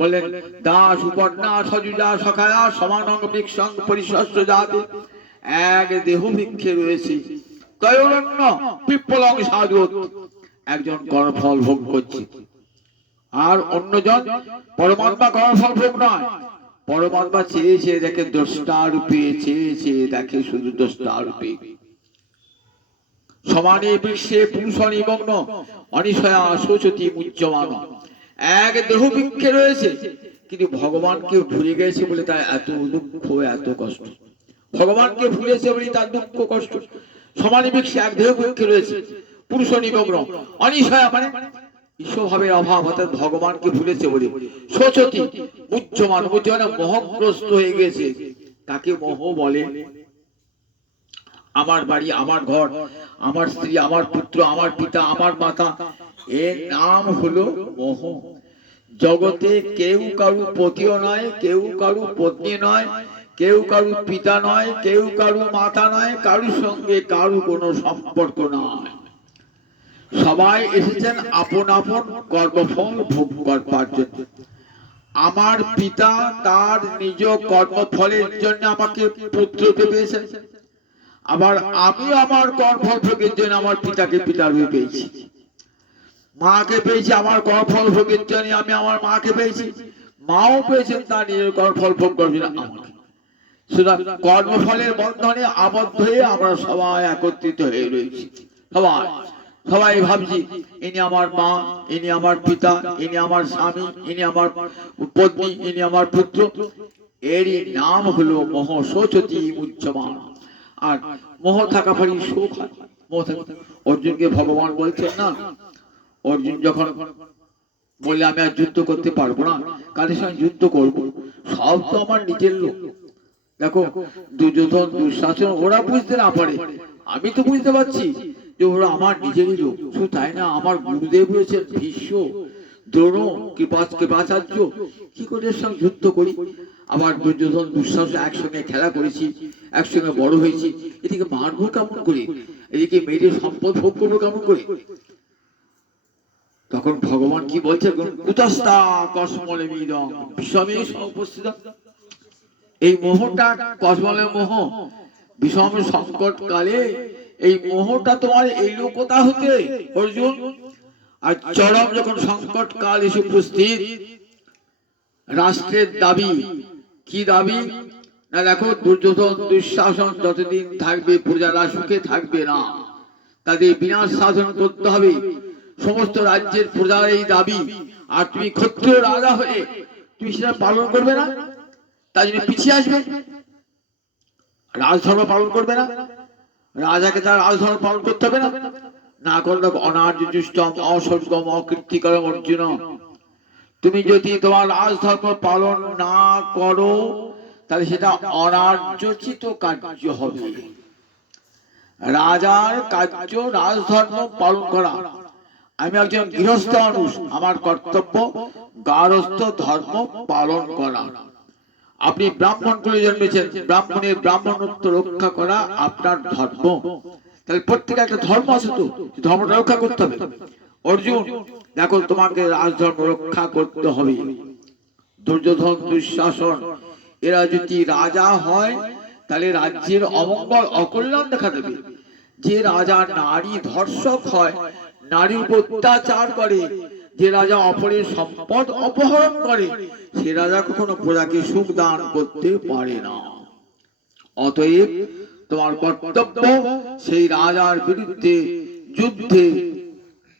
বলেন, দাস উপর্ণা সজুজা সখায়া সমানং বৃক্ষং পরিশস্য জাতে। এক দেহ বৃক্ষে রয়েছে তয়োরণ্য পিপ্পলং সাধু, একজন কর্মফল ভোগ করছে, আর অন্যজন পরমাত্মা কর্মফল ভোগ নয়। পরমাত্মা চেয়ে চেয়ে দেখে দ্রষ্টা রূপে, চেয়ে চেয়ে দেখে শুধু দ্রষ্টা রূপে। সমানে বিশ্বে পুরুষ নিমগ্ন অনিশয়া শোচতি মুচ্যমান। এক দেহ বৃক্ষে রয়েছে, কিন্তু ভগবানকে ভুলে গেছে বলে তার এত দুঃখ, এত কষ্ট। ভগবানকে ভুলেছে বলে তার দুঃখ কষ্ট। সমানে বিশ্বে এক দেহ বৃক্ষে রয়েছে, পুরুষ নিমগ্ন অনিশয়া, মানে ঈশ্বরভাবের অভাব, অর্থাৎ ভগবানকে ভুলেছে বলে। শোচতি মুচ্যমান, মুচ্যমান মোহগ্রস্ত হয়ে গেছে। কাকে মোহ বলে? আমার বাড়ি, আমার ঘর, আমার স্ত্রী, আমার পুত্র, আমার পিতা, আমার মাতা, এর নাম হলো মোহ। জগতে কেউ কারু পতিও নয়, কেউ কারু পত্নী নয়, কেউ কারু পিতা নয়, কেউ কারু মাতা নয়, কারুর সঙ্গে কারু কোনো সম্পর্ক নয়। সবাই এসেছেন আপন আপন কর্মফল ভোগ করবার জন্য। আমার পিতা তার নিজ কর্মফলের জন্য আমাকে পুত্রকে পেয়েছেন, আবার আমি আমার কর্মফল ভোগের জন্য আমার পিতাকে পিতার রূপে পেয়েছি। মাকে পেয়েছি আমার কর্মফল ভোগের জন্য, আমি আমার মাকে পেয়েছি। মাও পেয়েছেন তার নিজের কর্মফল ভোগ করার জন্য আমাকে। সুতরাং কর্মফলের বন্ধনে আবদ্ধ হয়ে আমরা সবাই একত্রিত হয়ে রয়েছি। সবাই সবাই ভাবছি, ইনি আমার মা, ইনি আমার পিতা, ইনি আমার স্বামী, ইনি আমার পত্নী, ইনি আমার পুত্র। এরই নাম হলো মোহ। শোচতি মুচ্যমান। আর মোহ থাকা পরই শোক হয়। অর্জুনকে ভগবান বলছেন না, অর্জুন যখন বললে আমি আর যুদ্ধ করতে পারবো না, কাদের সঙ্গে যুদ্ধ করব, সব তো আমার নিজের লোক। দেখো দুর্যোধন দুঃশাসন ওরা বুঝতে না পারে, আমি তো বুঝতে পারছি যে ওরা আমার নিজেরই লোক। শুধু তাই না, আমার গুরুদেব রয়েছেন ভীষ্ম, দ্রোণ, কৃপাচার্য, কি করে এর সঙ্গে যুদ্ধ করি। আবার দুর্যোধন দুঃশাসন একসঙ্গে খেলা করেছি, একসঙ্গে বড় হয়েছি, এদিকে মারবো কেমন করে, এদিকে মেয়েদের সম্পদ ভোগ করবো কেমন করে। তখন ভগবান কি বলছে, কুতস্থা কসমলমিদং বিষমে উপস্থিত। এই মোহটা কসমলের মোহ, বিষম সংকট কালে এই মোহটা তোমার এইলো কোথা হতে অর্জুন। আর চরম যখন সংকট কাল এসে উপস্থিত, রাষ্ট্রের দাবি কি দাবি না, দেখো দুর্যোধন দুঃশাসন যতদিন থাকবে প্রজারা সুখে থাকবে না, তাদের বিনাশ সাধন করতে হবে। সমস্ত রাজ্যের প্রজার এই দাবি, আর তুমি ক্ষত্রিয় রাজা হয়ে তুমি সেটা পালন করবে না, তাই জন্য পিছিয়ে আসবে, রাজধর্ম পালন করবে না, রাজাকে তার রাজধর্ম পালন করতে হবে না, না করলে অনার্য দুষ্টম অসর্গম অকীর্তিকরম অর্জুন। তুমি যদি তোমার রাজধর্ম পালন না করো তাহলে সেটা অনার্যচিত কার্য হবে। রাজার কার্য রাজধর্ম পালন করা। আমি একজন গৃহস্থ মানুষ, আমার কর্তব্য গার্হস্থ ধর্ম পালন করা। আপনি ব্রাহ্মণ কুলে জন্মেছেন, ব্রাহ্মণের ব্রাহ্মণত্ব রক্ষা করা আপনার ধর্ম। তাহলে প্রত্যেকের একটা ধর্ম আছে, তো ধর্মটা রক্ষা করতে হবে। অর্জুন দেখো, তোমাকে রাজধর্ম রক্ষা করতে হবে। দুর্যোধন দুঃশাসন এরা যদি রাজা হয় তাহলে রাজ্যের অমঙ্গল অকল্যাণ দেখা দেবে। যে রাজা নারী ধর্ষক হয়, নারীর উপর অত্যাচার করে, যে রাজা অপরের সম্পদ অপহরণ করে, সে রাজা কখনো প্রজাকে সুখ দান করতে পারে না। অতএব তোমার কর্তব্য সেই রাজার বিরুদ্ধে যুদ্ধে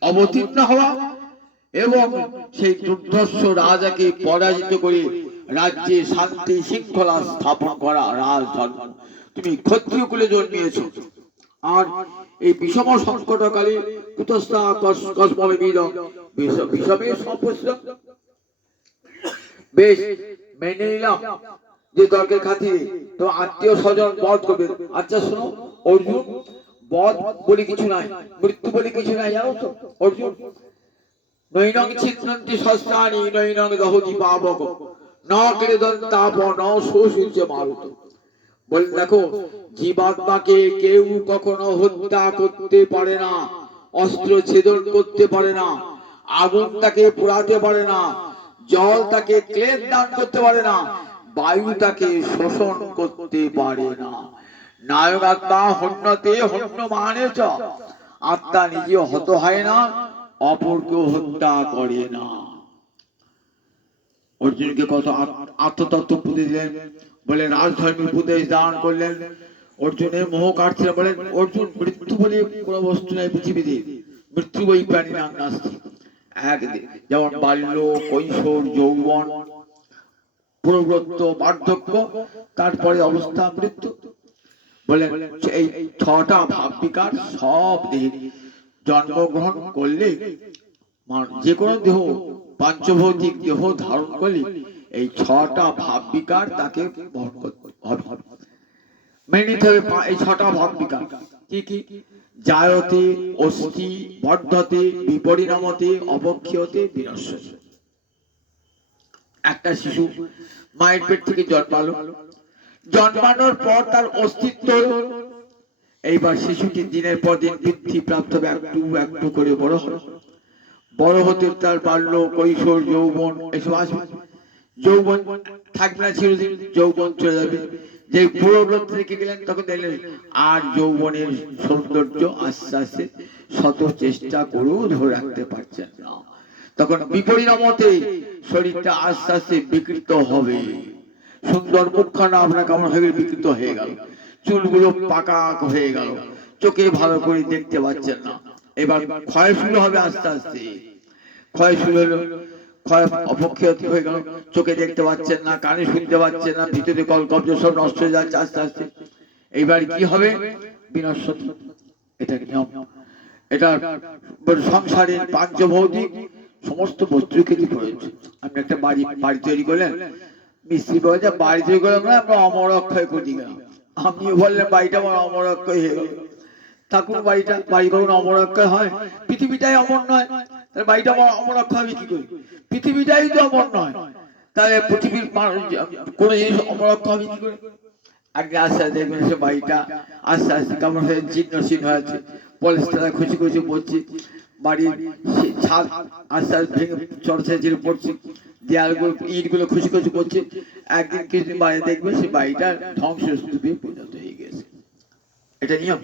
অবতীর্ণ হওয়া এবং সেই দুর্ধর্ষ রাজাকে পরাজিত করে রাজ্যে শান্তি শৃঙ্খলা স্থাপন করা রাজধর্ম। তুমি ক্ষত্রিয় কুলে জন্মিয়েছো, আর এই বিষম সংকটকালে কুতস্থা কসমলমিদং বিষমে উপস্থিত। বেশ, মেনে নিলাম যে তর্কের খাতিরে তোমার আত্মীয় স্বজন বধ করবে। আচ্ছা শোনো অর্জুন, বধ বলে কিছু নাই, মৃত্যু বলে কিছু নাই, জানো তো অর্জুন। নৈনং ছিন্নন্তি শস্ত্রাণি নৈনং দহতি পাবক ন ক্লেদন তাপ ন শোষিত মারুত। বল দেখো, জীবাত্মাকে কেউ কখনো হত্যা করতে পারে না, অস্ত্র ছেদন করতে পারে না, আগুন তাকে পোড়াতে পারে না, জল তাকে ক্লেদ দান করতে পারে না, বায়ু তাকে শোষণ করতে পারে না। নায়ক আত্মা হন্যতে হন্য মানে চ, আত্মা নিজে হত হয় না, অপরকে হত্যা করে না। অর্জুনকে কত আত্মতত্ত্ব উপদেশ দিলেন, বলে রাজধর্মী উপদেশ দান করলেন। অর্জুনের মোহ কাটছিল, বলেন অর্জুন মৃত্যু বলে কোন বস্তু নাই পৃথিবীতে, মৃত্যু বই প্রাণী নাম নাস্তি। এক যেমন বাল্য, কৈশোর, যৌবন, প্রবৃত্ত, বার্ধক্য, তারপরে অবস্থা মৃত্যু। বলেন এই ছটা ভাব বিকার সব দেহে জন্মগ্রহণ করলে, যে কোনো দেহ পাঞ্চভৌতিক দেহ ধারণ করলে এই ছটা ভাব বিকার তাকে বহন করতে হবে, মেনে নিতে হবে। এই ছটা ভাব বিকার কি কি? জায়তে, অস্থি, বর্ধতে, বিপরিণামতে, অবক্ষয়তে, বিনশ্যতে। একটা শিশু মায়ের পেট থেকে জন্মালো, জন্মানোর পর তার অস্তিত্ব, এইবার শিশুটি দিনের পর দিন বৃদ্ধি প্রাপ্ত হবে, একটু একটু করে বড় হলো। বড় হতে তার বাল্য, কৈশোর, যৌবন এসব আসবে। যৌবন থাকবে না চিরদিন, যৌবন চলে যাবে। যে প্রবৃত্ত রেখে গেলেন তখন দেখলেন আর যৌবনের সৌন্দর্য আস্তে আস্তে শত চেষ্টা করেও ধরে রাখতে পারছেন না। তখন বিপরিণামতে শরীরটা আস্তে আস্তে বিকৃত হবে। সুন্দর মুখখানা আপনার কেমন হয়ে বিকৃত হয়ে গেল, চুলগুলো পাকা হয়ে গেল, চোখে ভালো করে দেখতে পাচ্ছেন না। এবার ক্ষয় শুরু হবে আস্তে আস্তে, ক্ষয় শুরু হলো, ক্ষয় অপক্ষয়তি হয়ে গেল, চোখে দেখতে পাচ্ছেন না, কানে শুনতে পাচ্ছেন না, ভিতরে কলকব্জ সব নষ্ট হয়ে যাচ্ছে আস্তে আস্তে। এইবার কি হবে? বিনশ্বতি। এটা নিয়ম। এটা সংসারের পাঞ্চভৌতিক সমস্ত বস্তুর ক্ষেত্রে প্রয়োজন। আপনি একটা বাড়ি তৈরি করলেন, মিস্ত্রি বলছে বাড়িতে গেলাম না, আমরা অমর অক্ষয় করতে গেলাম। আপনিও বললেন বাড়িটা আমার অমর অক্ষয় হয়ে গেল। ঠাকুর বাড়ি কখনো অমর অক্ষয় হয়? পৃথিবীটাই অমর নয়, তাহলে বাড়িটা আমার অমর অক্ষয় হবে কি করে? পৃথিবীটাই তো অমর নয়, তাহলে পৃথিবীর কোন জিনিস অমর অক্ষয় হবে কি করে? আগে আস্তে আস্তে দেখবেন সে বাড়িটা আস্তে আস্তে কেমন হয়ে জীর্ণ শীর্ণ হয়েছে, পলিস্টার খুশি খুশি পড়ছে, বাড়ির ছাদ আস্তে আস্তে ভেঙে চড়ছে পড়ছে, দেয়ালগুলো ইটগুলো খুশি খুশি পড়ছে। একদিন কিছুদিন বাইরে দেখবে সে বাড়িটা ধ্বংসস্তূপে পরিণত হয়ে গেছে। এটা নিয়ম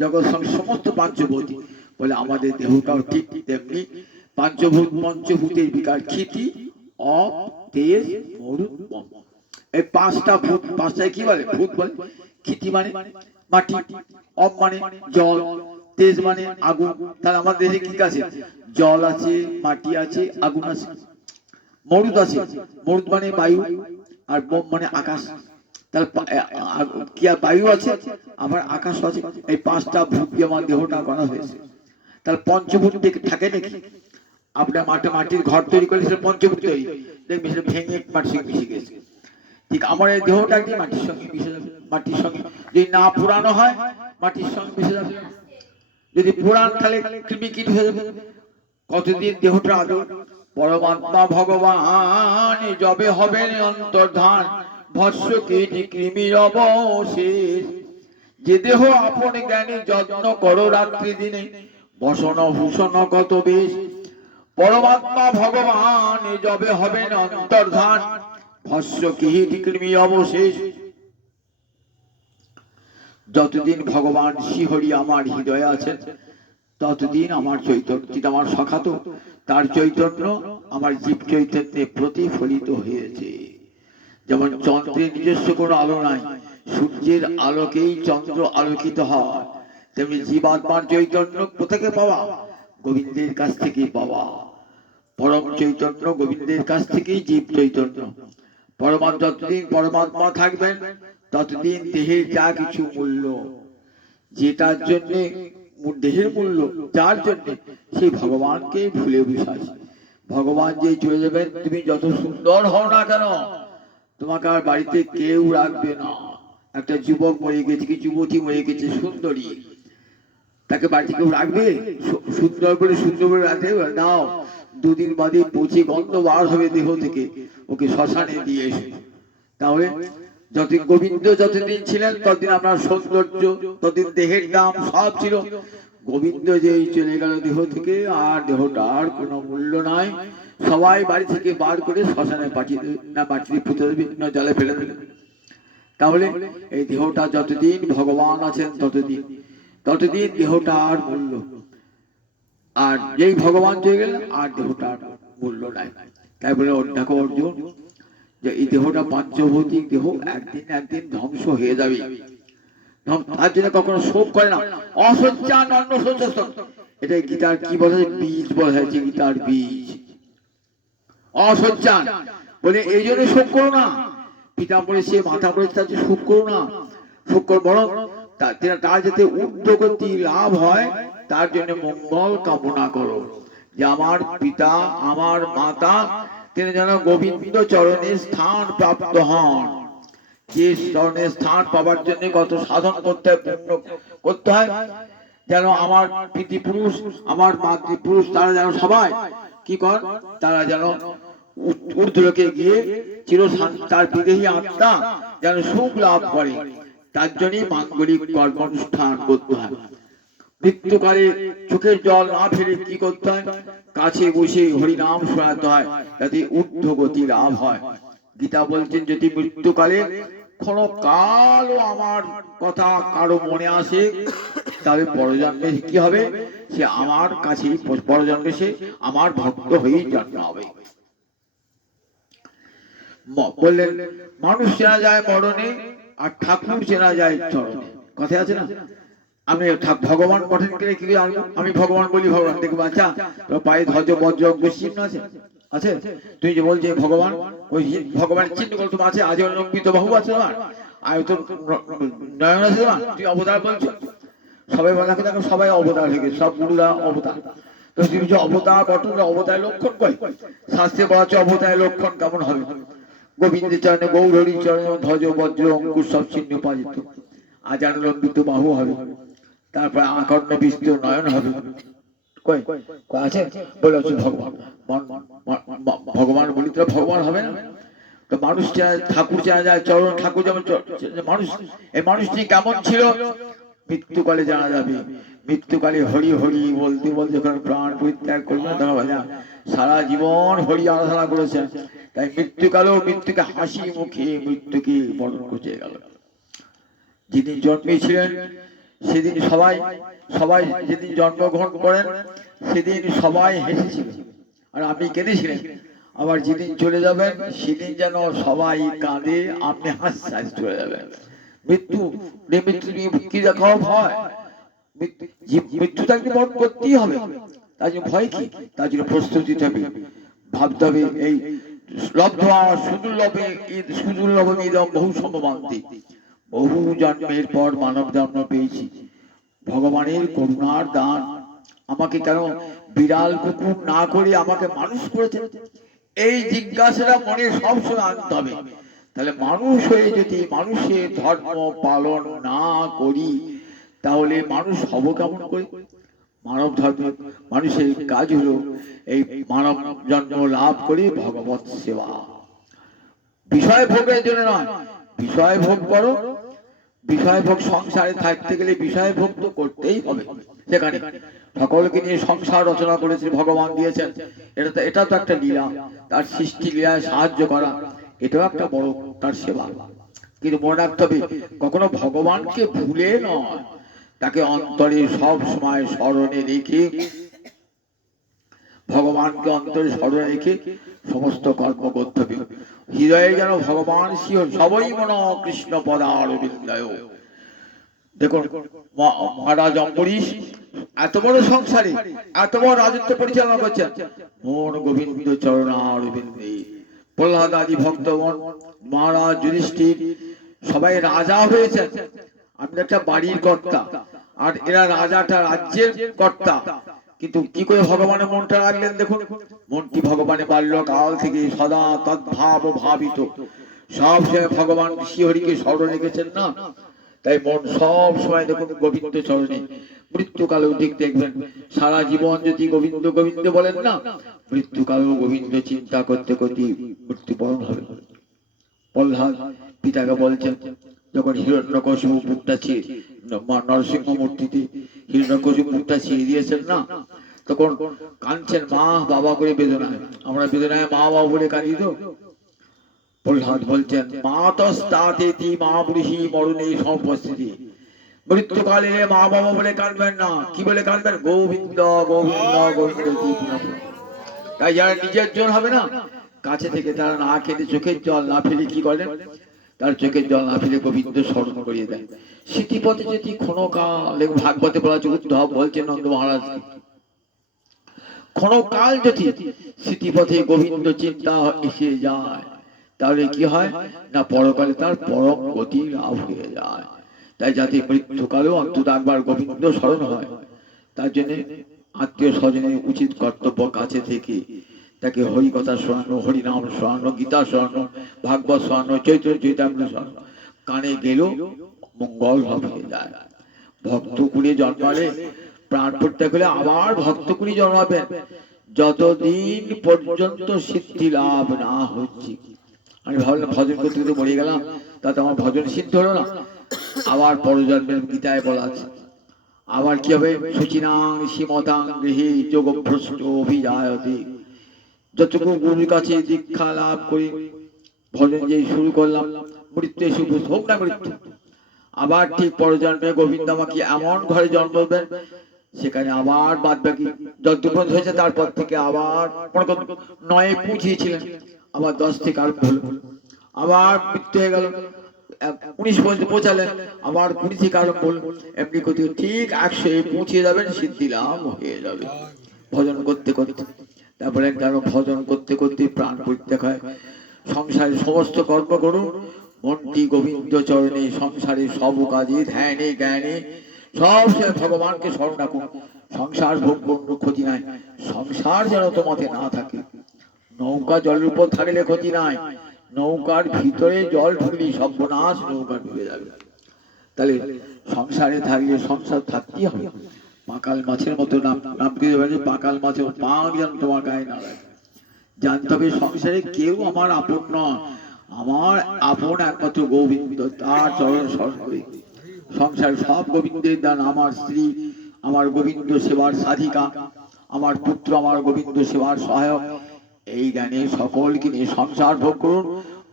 জগৎ সমস্ত পাঞ্চভূতি বলে। আমাদের দেহটাও ঠিক তেমনি পঞ্চভূতের বিকার ক্ষিতি, অপ, তেজ, মরুৎ, মম। এই পাঁচটা ভূত, পাঁচটায় কি বলে? ভূত বলে। ক্ষিতি মানে মাটি, অপ মানে জল, তেজ মানে আগুন। তাহলে আমাদের দেহে কি আছে? জল আছে, মাটি আছে, আগুন আছে। মরুৎ আছে, মরুৎ মানে বায়ু, আর বোম মানে আকাশ। তাহলে কি বায়ু আছে, আবার আকাশ আছে। এই পাঁচটা ভূত দিয়ে আমার দেহটা করা হয়েছে। তাহলে পঞ্চভূত থাকে নাকি? আপনার মাটির ঘর তৈরি করলে সেটা পঞ্চভূত তৈরি, দেখবি সেটা ভেঙে মাটির সঙ্গে মিশে গেছে। ঠিক আমার এই দেহটা একদিন মাটির সঙ্গে মিশে যাবে। মাটির সঙ্গে যদি না পুরানো হয়, মাটির সঙ্গে মিশে যাবে। যদি পুরান তাহলে কৃমিকীট হয়ে যাবে। কতদিন দেহটা আদৌ পরমাত্মা ভগবান যবে হবে অন্তর্ধান, ভস্য কীট কৃমির অবশেষ। যে দেহ আপন জ্ঞানী যত্ন করো রাত্রি দিনে, বসন ভূষণ কত বেশ। পরমাত্মা ভগবান যবে হবে অন্তর্ধান, ভস্য কীট কৃমি অবশেষ। যতদিন ভগবান শ্রীহরি আমার হৃদয়ে আছেন, ততদিন আমার চৈতন্য, আমার সখাত, তার চৈতন্য আমার জীব চৈতন্যে প্রতিফলিত হয়েছে। যেমন চন্দ্রের নিজস্ব কোনো আলো নাই, সূর্যের আলোকেই চন্দ্র আলোকিত হয়, তেমনি জীবাত্মার চৈতন্য কোথেকে পাওয়া? গোবিন্দের কাছ থেকেই পাওয়া। পরম চৈতন্য গোবিন্দের কাছ থেকেই জীব চৈতন্য। যতদিন পরমাত্মা থাকবেন, ততদিন দেহের যা কিছু মূল্য, যেটার জন্য দেহের মূল্য, যার জন্য সেই ভগবানকে ভুলে বসে। ভগবান যে চলে যাবেন, তুমি যত সুন্দর হও না কেন, তোমাকে আর বাড়িতে কেউ রাখবে না। একটা যুবক মরে গেছে, কি যুবতী মরে গেছে সুন্দরী, তাকে বাড়িতে কেউ রাখবে? সুন্দর করে রাখতে নাও, দুদিন বাদে পচে গন্ধ বার হবে দেহ থেকে, ওকে শ্মশানে দিয়ে এসে। তাহলে যতদিন গোবিন্দ যতদিন ছিলেন, ততদিন আপনার সৌন্দর্য, ততদিন দেহের দাম সব ছিল। গোবিন্দ যেই চলে গেল দেহ থেকে, আর দেহটার কোনো মূল্য নাই। সবাই বাড়ি থেকে বার করে শ্মশানে পাঠিয়ে দেবে, না মাটিতে পুঁতে দেবে, না জলে ফেলে দেবে। তাহলে এই দেহটা যতদিন ভগবান আছেন, ততদিন দেহটার মূল্য। আর যেই ভগবান চলে গেলেন, আর দেহটার মূল্য নাই। তাই বলে দেখো অর্জুন, যে এই দেহটা পাঞ্চভৌতিক দেহ, একদিন ধ্বংস হয়ে যাবে। তার জন্য কখনো শোক করে না। অসজ্জান অন্ন সজ্জাস্ত, এটা গীতার কি বলা হয়? বীজ বলা হয়েছে, গীতার বীজ। অসজ্জান বলে এই জন্য শোক করো না। পিতা পড়েছে, মাথা পড়েছে, তার জন্য শোক করো না। শোক করো বরং তার যাতে ঊর্ধ্বগতি লাভ হয়, তার জন্য মঙ্গল কামনা করো। যে আমার পিতা, আমার মাতা, তিনি যেন গোবিন্দ চরণে স্থান প্রাপ্ত হন। যে চরণে স্থান পাবার জন্য কত সাধন করতে হয়, পূর্ণ করতে হয়, যেন আমার পিতৃপুরুষ, আমার মাতৃপুরুষ, তারা যেন সবাই কি কর, তারা যেন ঊর্ধ্বলোকে গিয়ে চিরশান্তি, তার বিদেহী আত্মা যেন সুখ লাভ করে। তার জন্যই মাঙ্গলিক কর্মানুষ্ঠান করতে হয়। মৃত্যুকালে চোখের জল না ফেলে কি করতে হয়? কাছে বসে হরিনাম শোনাতে হয়, যাতে ঊর্ধ্বগতি লাভ হয়। গীতা বলছেন, যদি মৃত্যুকালে কোনো কালও আমার কথা কারো মনে আসে, তবে পরজন্মে কি হবে? সে আমার কাছে, পরজন্মে সে আমার ভক্ত হয়েই জন্ম হবে। বললেন, মানুষ চেনা যায় মরণে, আর ঠাকুর চেনা যায় চরণে। কথা আছে না? আমি ভগবান কঠিন করে কি আনবো? আমি ভগবান বলি, ভগবান দেখবো। আচ্ছা, পায়ে ধ্বজ বজ্র চিহ্ন আছে, আছে? তুই যে বলছে ভগবান, ওই ভগবানের চিহ্ন গুলো তোমার আছে? আজ অলঙ্কিত বাহু আছে তোমার, আর তো নয়ন আছে তোমার, তুই অবতার বলছো। সবাই বলে দেখো, সবাই অবতার হয়ে গেছে, সব গুরুরা অবতার। তো তুমি যে অবতার, বটুরা অবতারের লক্ষণ কই? শাস্ত্রে বলা হচ্ছে অবতারের লক্ষণ কেমন হবে? গোবিন্দের চরণে গৌরহরি চরণে ধ্বজ বজ্র অঙ্কুর সব চিহ্ন পালিত, আজান লম্বিত বাহু হবে, তারপর আকর্ণ বিস্তৃত নয়ন হবে। কই কই আছে বলে ভগবান, ভগবান বলি তো ভগবান হবে না? তো মানুষ চায়, ঠাকুর চায় যায় চরণ, ঠাকুর যেমন মানুষ, এই মানুষটি কেমন ছিল মৃত্যুকালে জানা যাবে। মৃত্যুকালে হরি হরি বলতে বলতে যখন প্রাণ পরিত্যাগ করবেন তখন সারা জীবন হরি আরাধনা করেছেন, তাই মৃত্যুকালেও মৃত্যুকে হাসি মুখে মৃত্যুকে বরণ করতে গেল। যেদিন জন্মেছিলেন সেদিন সবাই সবাই যেদিন জন্মগ্রহণ করেন সেদিন সবাই হেসেছিল আর আপনি কেঁদেছিলেন, আবার যেদিন চলে যাবেন সেদিন যেন সবাই কাঁদে, আপনি হাসতে হাসতে চলে যাবেন। মৃত্যু মৃত্যু নিয়ে কি দেখা হয়? মৃত্যু তাকে বরণ করতেই হবে, তার জন্য ভয় কি? তার জন্য প্রস্তুতি হবে, ভাবতে হবে এই লব্ধা সুদুর্লভে সুদুর্লভে ইদম বহু সম্ভবান্তি, বহু জন্মের পর মানব জন্ম পেয়েছি, ভগবানের করুণার দান, আমাকে কেন বিড়াল কুকুর না করে আমাকে মানুষ করেছেন, এই জিজ্ঞাসাটা মনে সবসময় আনতে হবে। তাহলে মানুষ হয়ে যদি মানুষের ধর্ম পালন না করি তাহলে মানুষ হব কেমন করে? মানব ধর্ম মানুষের কাজ হলো এই মানব জন্ম লাভ করে ভগবত সেবা, বিষয় ভোগের জন্য নয়। বিষয় ভোগ করো, বিষয় ভোগ সংসারে থাকতে গেলে বিষয় ভোগ তো করতেই হবে। সেখানে সকলকে নিয়ে সংসার রচনা করেছে ভগবান দিয়েছেন, এটা তো একটা লীলা, তার সৃষ্টি লীলায় সাহায্য করা এটাও একটা বড় তার সেবা। কিন্তু মনে রাখতে হবে কখনো ভগবানকে ভুলে নয়, তাকে অন্তরে সব সময় স্মরণে রেখে, ভগবানকে অন্তরে স্মরণে রেখে সমস্ত কর্ম করতে হবে। হৃদয়ে যেন ভগবান শিও সবই মন কৃষ্ণ পদারবিন্দায়। দেখুন মহারাজ অম্বরীশ এত বড় সংসারে এত বড় রাজত্ব পরিচালনা করছেন, মন গোবিন্দ চরণারবিন্দে। প্রহ্লাদ আদি ভক্তগণ, মহারাজ যুধিষ্ঠির সবাই রাজা হয়েছেন, আপনি একটা বাড়ির কর্তা, আর এরা রাজাটা রাজ্যের কর্তা, কিন্তু কি করে ভগবানের মনটা রাখলেন? দেখুন মনটি ভগবানের বাল্যকাল থেকে সদা তদ্ভাব ভাবিত, সব সময় ভগবান শ্রীহরিকে স্মরণ রেখেছেন না, তাই মন সব সময় দেখুন গোবিন্দ চরণে। মৃত্যুকালেও ঠিক দেখবেন সারা জীবন যদি গোবিন্দ গোবিন্দ বলেন না, মৃত্যুকালেও গোবিন্দ চিন্তা করতে করতে মৃত্যুবরণ হবে। প্রহ্লাদ পিতাকে বলছেন, যখন হিরণ্যকশিপু মুখটা ছিঁড়ে নরসিংহ মূর্তিতে হিরণ্যকশিপু মুখটা ছিঁড়ে দিয়েছেন না, তখন কাঁদছেন মা বাবা করে বেদনায়। আমরা বেদনায় মা বাবা বলে কাঁদি তো। প্রহ্লাদ বলছেন মাতস্তাতেতি মা ব্রুহি মরণে সমপস্থিতি, মৃত্যুকালে মা বাবা বলে কাঁদবেন না, কি বলে কাঁদবেন? গোবিন্দ গোবিন্দ গোবিন্দ। তাই যারা নিজের জোর হবে না কাছে থেকে তারা না খেতে চোখের জল না ফেলে কি করেন? তার চোখের জল না ফেলে গোবিন্দ স্মরণ করিয়ে দেন। স্মৃতিপথে যদি ক্ষণকাল, ভাগবতে বলা আছে, উদ্ধব বলছেন নন্দ মহারাজ, ক্ষণকাল যদি স্মৃতিপথে গোবিন্দ চিন্তা এসে যায় তাহলে কি হয় না, পরকালে তার পরম গতি লাভ হয়ে যায়। তাই যাতে মৃত্যুকালেও অন্তত একবার গোবিন্দ স্মরণ হয়, তার জন্য আত্মীয় স্বজনের উচিত কর্তব্য কাছে থেকে তাকে হরি কথা শোনানো, হরিনাম শোনানো, গীতা শোনানো, ভাগবত শোনানো, চৈতন্য চৈতামৃত শোনানো, কানে গেলেও মঙ্গল ভাব হয়ে যায়। ভক্ত কুলে জন্মালে প্রাণ পরিত্যাগ হলে আবার ভক্ত কুলে জন্মাবেন, যতদিন পর্যন্ত সিদ্ধি লাভ না হচ্ছে। আমি ভাবলাম ভজন করতে করতে মরে গেলাম, তাতে আমার ভজন সিদ্ধ হলো না, আবার পরজন্মের গীতায় বলা আছে আবার কি হবে, সুচিনাং সীমতাং গৃহে যোগভ্রষ্ট অভিজায়তে। যতটুকু গুরুর কাছে দীক্ষা লাভ করে ভজন যে শুরু করলাম, মৃত্যু এসে হোক না মৃত্যু, আবার ঠিক পরজন্মে গোবিন্দ আমাকে এমন ঘরে জন্ম দেবেন সেখানে আবার বাদ বাকি যতটুকু হয়েছে তারপর থেকে আবার নয়ে পৌঁছিয়েছিলেন, আবার 10 থেকে আরম্ভ হলো, আবার মৃত্যু হয়ে গেল, 19 পর্যন্ত পৌঁছালেন, আবার 20 থেকে আরম্ভ হলো, এমনি করতে ঠিক 100 পৌঁছে যাবেন, সিদ্ধি লাভ হয়ে যাবে ভজন করতে করতে। তারপরে কেন ভজন করতে করতে প্রাণ পরিত্যাগ হয়। সংসারের সমস্ত কর্ম করুন, মনটি গোবিন্দ চরণে, সংসারের সব কাজে ধ্যানে জ্ঞানে সব সময় ভগবানকে স্মরণ রাখুন। সংসার ভোগ কোনো ক্ষতি নাই, সংসার যেন তোমাতে না থাকে। নৌকা জলের উপর থাকলে ক্ষতি নাই, নৌকার ভিতরে জল ঢুকলেই সর্বনাশ, নৌকা ডুবে যাবে। তাহলে সংসারে থাকলে সংসার থাকতেই হবে। পাকাল মাছের মতো নামতে যাবে, পাকাল মাছের পাক যেন তোমার গায়ে না লাগে। জানতে হবে সংসারে কেউ আমার আপন নয়, আমার আপন একমাত্র গোবিন্দ, তার চরণ স্মরণ করে। সংসার সব গোবিন্দের দান। আমার স্ত্রী আমার গোবিন্দ সেবার সাধিকা, আমার পুত্র আমার গোবিন্দ সেবার সহায়ক। এই জ্ঞানে সকলকে নিয়ে সংসার ভোগ করুন,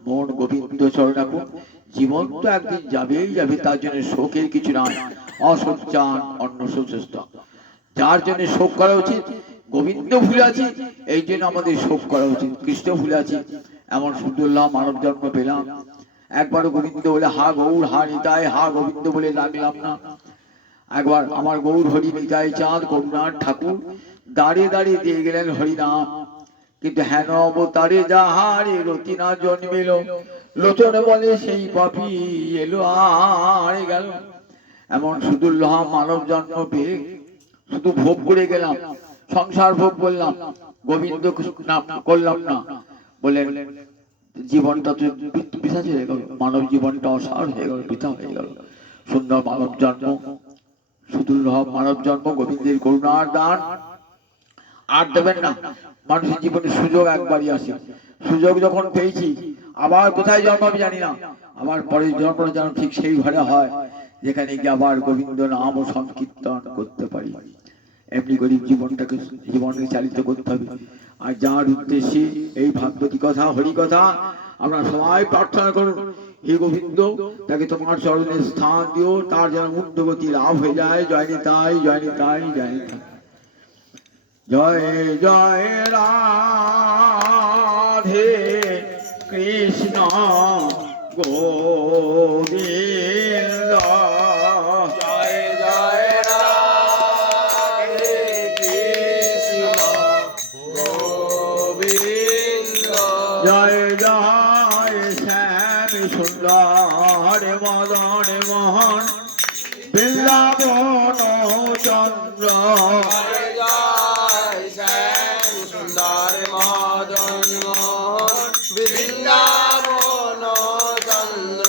মন গোবিন্দ চরণ রাখুন। জীবন তো একদিন যাবেই যাবে, তার জন্য শোকের কিছু নাই। অশোচান অন্য শোচস্ত। যার জন্য শোক করা উচিত, গোবিন্দ ভুলে আছি এই জন্য আমাদের শোক করা উচিত। কৃষ্ণ ভুলে আছি, এমন সুন্দর মানব জন্ম পেলাম, একবারও গোবিন্দ বলে হা গৌর হা নিতাই হা গোবিন্দ বলে লাগলাম না। একবার আমার গৌর হরি নিতাই চাঁদ করুণার ঠাকুর দাঁড়িয়ে দাঁড়িয়ে দিয়ে গেলেন হরিনাম। কিন্তু হেন অবতারে যাহারে রতি না জন্মিল, লোচন বলে সেই পাপি এলো আর গেল। এমন সুদুর্লভ মানব জন্ম পেয়ে শুধু ভোগ করে গেলাম, সংসার ভোগ করলাম, গোবিন্দ নাম করলাম না। বলেন জীবনটা তো বৃথা চলে গেল, মানব জীবনটা অসার হয়ে গেল, বৃথা হয়ে গেল। সুন্দর মানব জন্ম, সুদুর্লভ মানব জন্ম, গোবিন্দের করুণার দান আর দেবেন না। মানুষের জীবনে সুযোগ একবারই আসে, সুযোগ যখন পেয়েছি আবার কোথায় জন্মাবে জানি না, আবার পরের জন্ম যেন ঠিক সেই ঘরে হয় যেখানে গিয়ে আবার গোবিন্দ নাম ও সংকীর্তন করতে পারি। এমনি গরিব জীবনকে চালিত করতে হবে। আর যার উদ্দেশ্যে এই ভাগবতী কথা হরি কথা আমরা সবাই প্রার্থনা করুন, হে গোবিন্দ তাকে তোমার চরণে স্থান দিও, তার যেন মুক্তগতি লাভ হয়ে যায়। জয় নিতাই জয় নিতাই জয় নিতাই। জয় জয় রাধে কৃষ্ণ গোবিন্দ, জয় জয় রাধে কৃষ্ণ গোবিন্দ, জয় জয় শ্যাম সুন্দর মদন মোহন বৃন্দাবন চন্দ্র, জয় জয় শ্যাম সুন্দর মদন মোহন বৃন্দাবন চন্দ্র,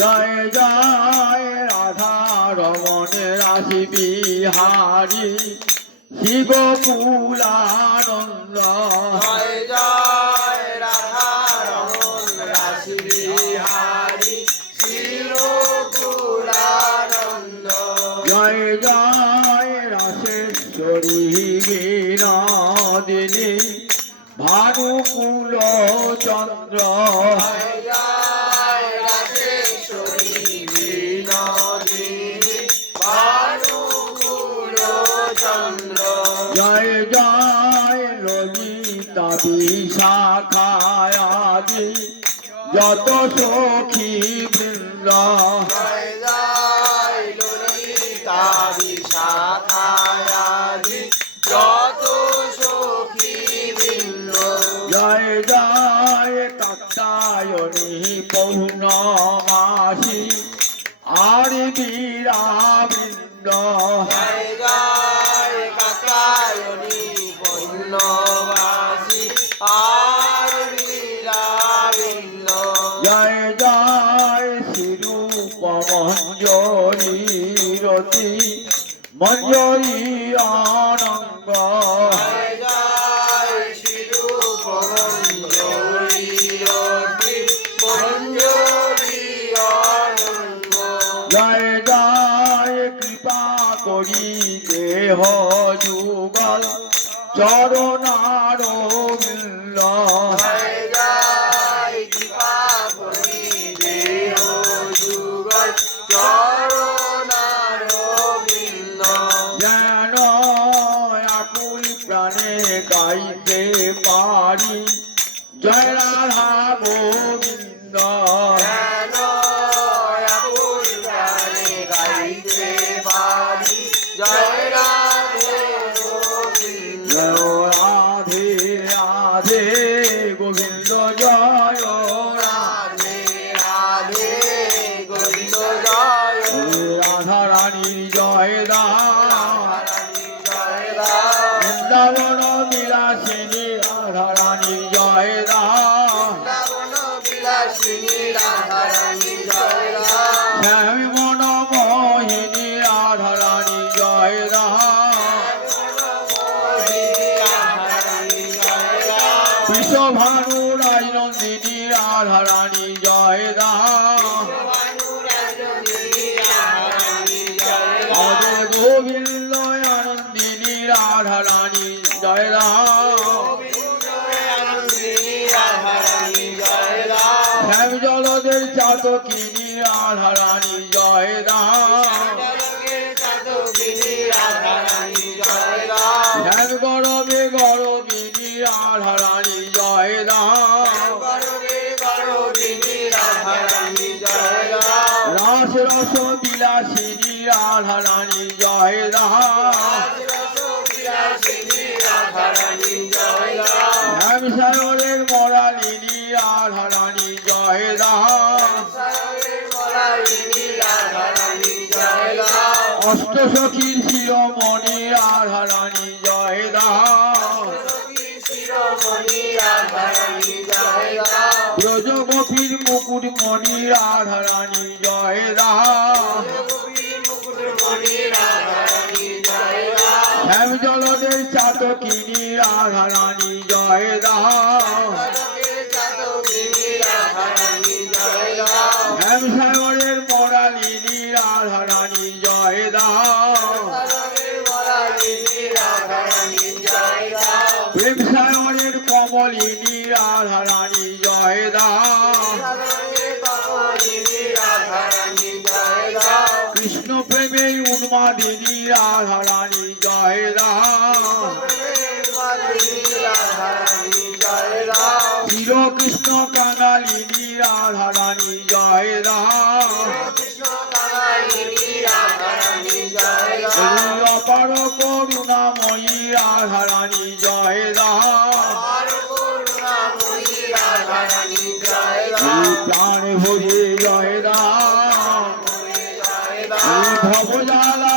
জয় জয় রাধা রমণ রাশি বিহারী শ্রী গোকুলানন্দ, জয় জয় রাধা রমণ রাশি বিহারী শিরোকুলানন্দ, জয় জয় রাসেশ্বরী বিনোদিনী ভানুকুল চন্দ্র, জয় জয় রাজেশ্বরী বিনোদিনী ভানুকুল চন্দ্র, জয় জয় ললিতা বিশাখায়াদি যত সখী বৃন্দ, জয় জয় ললিতা বিশাখায়াদি যত সখী বৃন্দ, জয় জয় কাত্যায়নী পৌর্ণমাসী আর বীরা বৃন্দ, জয় জয় কাত্যায়নী পূর্ণবাসী আর বীরাবৃন্দ, জয় জয় শ্রীরূপ মঞ্জরী রতি মঞ্জরী আনন্দ, জয় জয় শিরূপ মঞ্জরী রতি মঞ্জরী আনন্দ, জয় জয় কৃপা করি দেহ যুগল চরণার বৃন্দ, জয় জয় কৃপা করি দেহ যুগল চরণার বৃন্দ, যেন আকুল প্রাণে গাইতে পারি জয় রাধা গোবিন্দ, যেন আকুল প্রাণে গাইতে পারি জয় রাধে গোবিন্দ, জয় রাধে রাধে গোবিন্দ, জয় রাধে রাধে গোবিন্দ জয় রাধা রানী জয় রানী জয় রাম, বৃন্দাবন বিলাসিনী রাধা রানী জয় বৃন্দাবন নন্দিনী রাধা রানী জয় রাম অদয় গোবিন্দ আনন্দিনী রাধা রানী জয় রাম শ্যাম জলদের চাতকিনী রাধা রানী জয় রাম শ্যাম গরবে গরবিনী রাধা রানী জয় রাম রাস রস বিলাসিনী রাধা রানী জয় রাম শ্যাম সাগরের মরালিনী রাধা রানী জয় রাম অষ্ট সখীর শিরোমণি রাধা রানী জয় রাম ব্রজ গোপীর মুকুট মণি রাধা রানী জয় রাম শ্যাম জলদের চাতকিনী রাধা রানী জয় রাম শ্যাম সাগরের মরালিনী রাধা রানী জয় রাম প্রেম সাগরের কমলিনী রাধা রানী জয় রাম কৃষ্ণ প্রেমে উন্মাদিনী রাধা রানী জয় রাম শ্রীকৃষ্ণ কাঙালিনী রাধা রানী জয় রাম অপার করুণাময়ী রাধা রানী জয় রাম প্রাণ ভরে জয় রাম ভবজালা